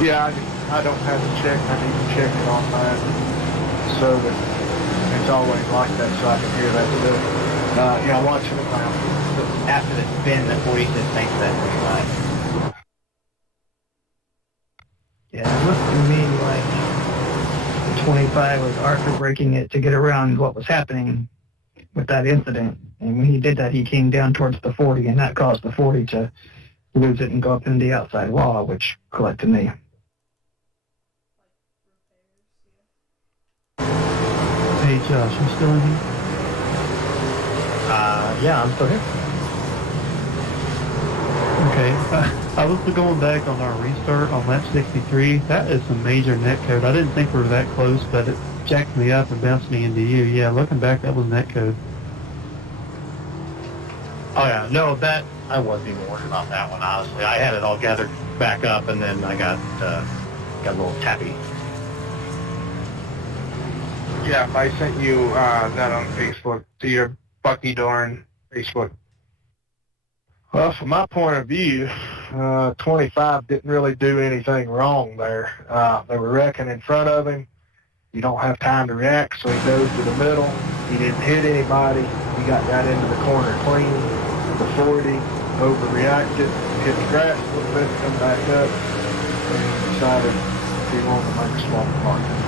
Yeah, I don't have it checked. I need to check it on mine so that it's always like that so I can hear that too. Yeah, watching it now. After the spin, the 40 says thanks for that 25. Yeah, it looked to me like the 25 was Arthur breaking it to get around what was happening with that incident. And when he did that, he came down towards the 40, and that caused the 40 to lose it and go up into the outside wall, which collected me. Hey Josh, you still in here? Yeah, I'm still here. Okay, I was going back on our restart on lap 63. That is some major netcode. I didn't think we were that close, but it jacked me up and bounced me into you. Yeah, looking back, that was netcode. Oh yeah, no, that I wasn't even worried about that one. Honestly, I had it all gathered back up, and then I got a little tappy. Yeah, I sent you that on Facebook to your Bucky Dorn Facebook. Well, from my point of view, 25 didn't really do anything wrong there. They were wrecking in front of him. You don't have time to react, so he goes to the middle. He didn't hit anybody. He got right into the corner clean. The 40 overreacted, hit the grass a little bit, come back up, and decided he wanted to make a small market.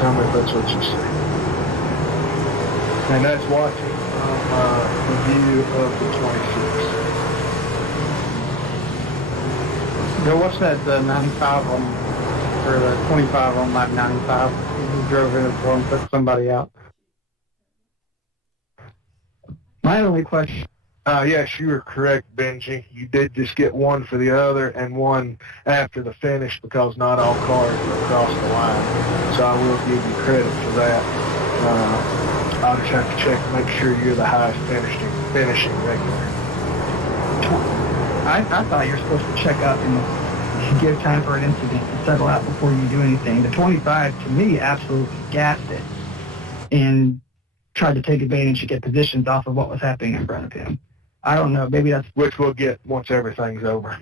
Tell me if that's what you see. And that's watching from the view of the 26. Bill, what's that 95 on, or the 25 on lap 95? He drove in for him, took somebody out. My only question. Yes, you were correct, Benji. You did just get one for the other and one after the finish because not all cars were across the line. So I will give you credit for that. I'll just have to check and make sure you're the highest finishing regular. I thought you were supposed to check up and give time for an incident to settle out before you do anything. The 25, to me, absolutely gassed it and tried to take advantage to get positions off of what was happening in front of him. I don't know, maybe that's... Which we'll get once everything's over.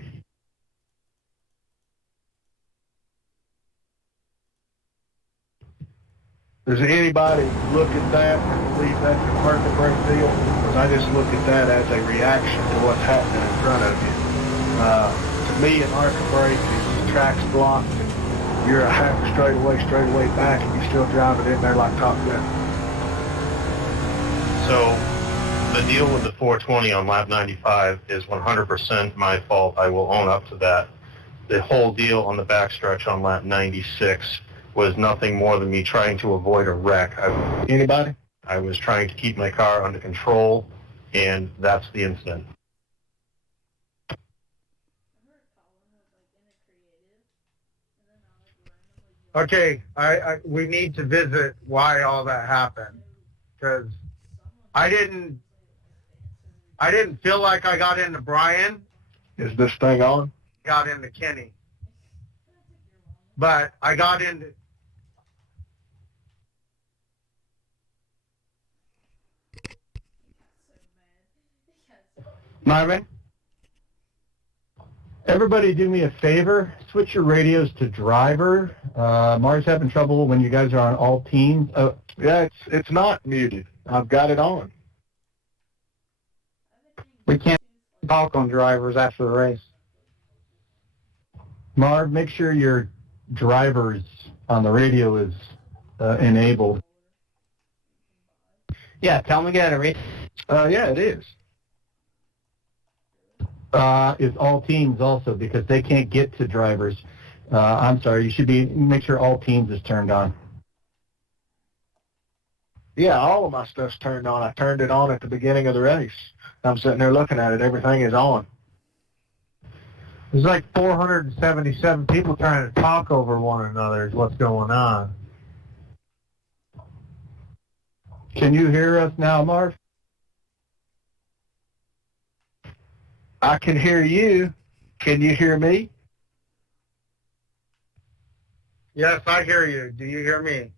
Does anybody look at that and believe that's a market break deal? Because I just look at that as a reaction to what's happening in front of you. To me, an market break is the track's blocked and you're a half a straightaway back and you still drive it in there like Top Gun. So the deal with the 420 on lap 95 is 100% my fault. I will own up to that. The whole deal on the backstretch on lap 96 was nothing more than me trying to avoid a wreck. Anybody? I was trying to keep my car under control, and that's the incident. Okay, we need to visit why all that happened, because I didn't feel like I got into Brian. Is this thing on? Got into Kenny, but I got into. Marvin? Everybody do me a favor, switch your radios to driver. Mark's having trouble when you guys are on all teams. Yeah, it's not muted. I've got it on. We can't talk on drivers after the race. Marv, make sure your drivers on the radio is enabled. Yeah, tell them to get out of radio. Yeah, it is. It's all teams also, because they can't get to drivers. I'm sorry, you should make sure all teams is turned on. Yeah, all of my stuff's turned on. I turned it on at the beginning of the race. I'm sitting there looking at it. Everything is on. There's like 477 people trying to talk over one another is what's going on. Can you hear us now, Marv? I can hear you. Can you hear me? Yes, I hear you. Do you hear me?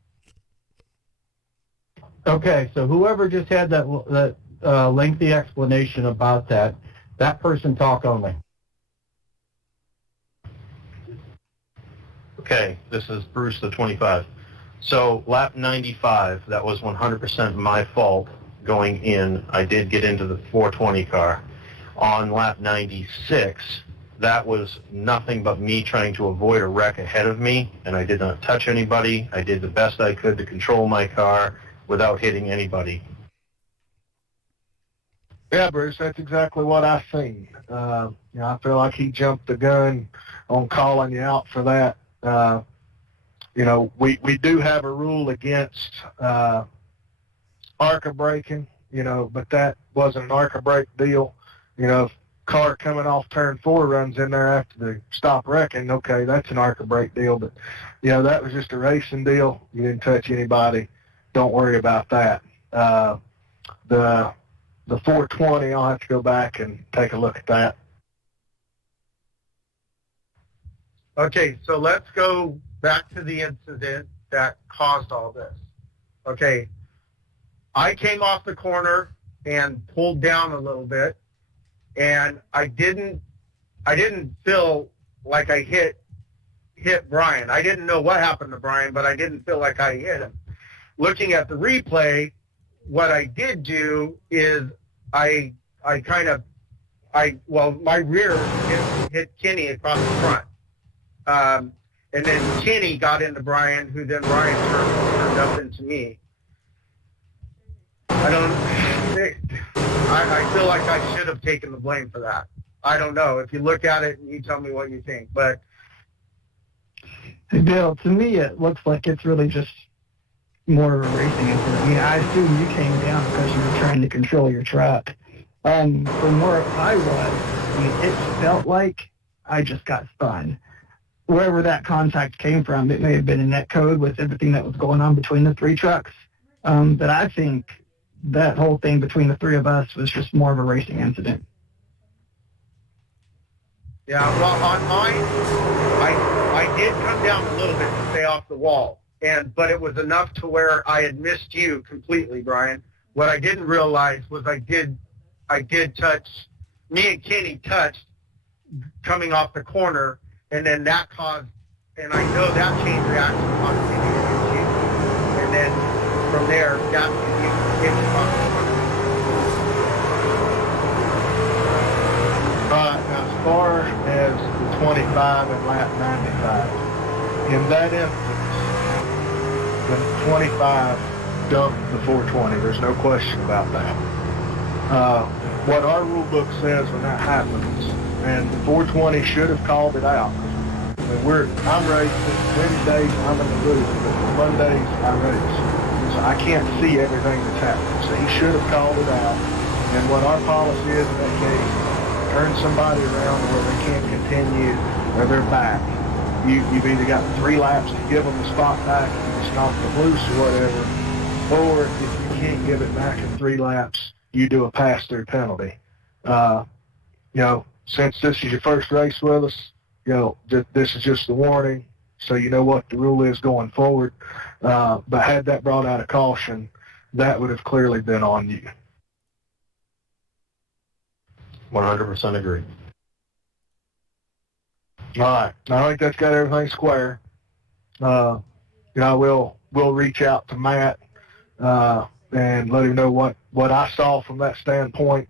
Okay, so whoever just had that lengthy explanation about that person talk only. Okay, this is Bruce, the 25. So lap 95, that was 100% my fault going in. I did get into the 420 car. On lap 96, that was nothing but me trying to avoid a wreck ahead of me, and I did not touch anybody. I did the best I could to control my car without hitting anybody. Yeah, Bruce, that's exactly what I seen. I feel like he jumped the gun on calling you out for that. We do have a rule against ARCA braking, but that wasn't an ARCA brake deal. Car coming off turn 4 runs in there after the stop wrecking, okay, that's an ARCA brake deal, but, that was just a racing deal. You didn't touch anybody. Don't worry about that. The 420, I'll have to go back and take a look at that. Okay, so let's go back to the incident that caused all this. Okay, I came off the corner and pulled down a little bit, and I didn't feel like I hit Brian. I didn't know what happened to Brian, but I didn't feel like I hit him. Looking at the replay, what I did do is my rear hit Kenny across the front. And then Kenny got into Brian, who then Brian turned up into me. I feel like I should have taken the blame for that. I don't know. If you look at it and you tell me what you think, but. Hey, Bill, to me it looks like it's really just more of a racing incident. I mean, I assume you came down because you were trying to control your truck. From where I was, it felt like I just got spun. Wherever that contact came from, it may have been a net code with everything that was going on between the 3 trucks. But I think that whole thing between the 3 of us was just more of a racing incident. Yeah, well, on mine, I did come down a little bit to stay off the wall, but it was enough to where I had missed you completely, Brian. What I didn't realize was I did touch, me and Kenny touched coming off the corner, and then that caused, and I know that chain reaction caused Kenny to hit you, and then from there, that hit you off the corner. As far as the 25 and lap 95, in that instance, the 25 dumped the 420. There's no question about that. What our rule book says when that happens, and the 420 should have called it out. I'm racing Wednesdays, I'm in the booth, but Mondays I race. So I can't see everything that's happening. So he should have called it out. And what our policy is in that case, turn somebody around where they can't continue or they're back. You've either got 3 laps to give them the spot back and just knock them loose or whatever, or if you can't give it back in 3 laps, you do a pass-through penalty. Since this is your first race with us, this is just a warning, so you know what the rule is going forward. But had that brought out a caution, that would have clearly been on you. 100% agree. All right. I think that's got everything square. We'll reach out to Matt and let him know what I saw from that standpoint.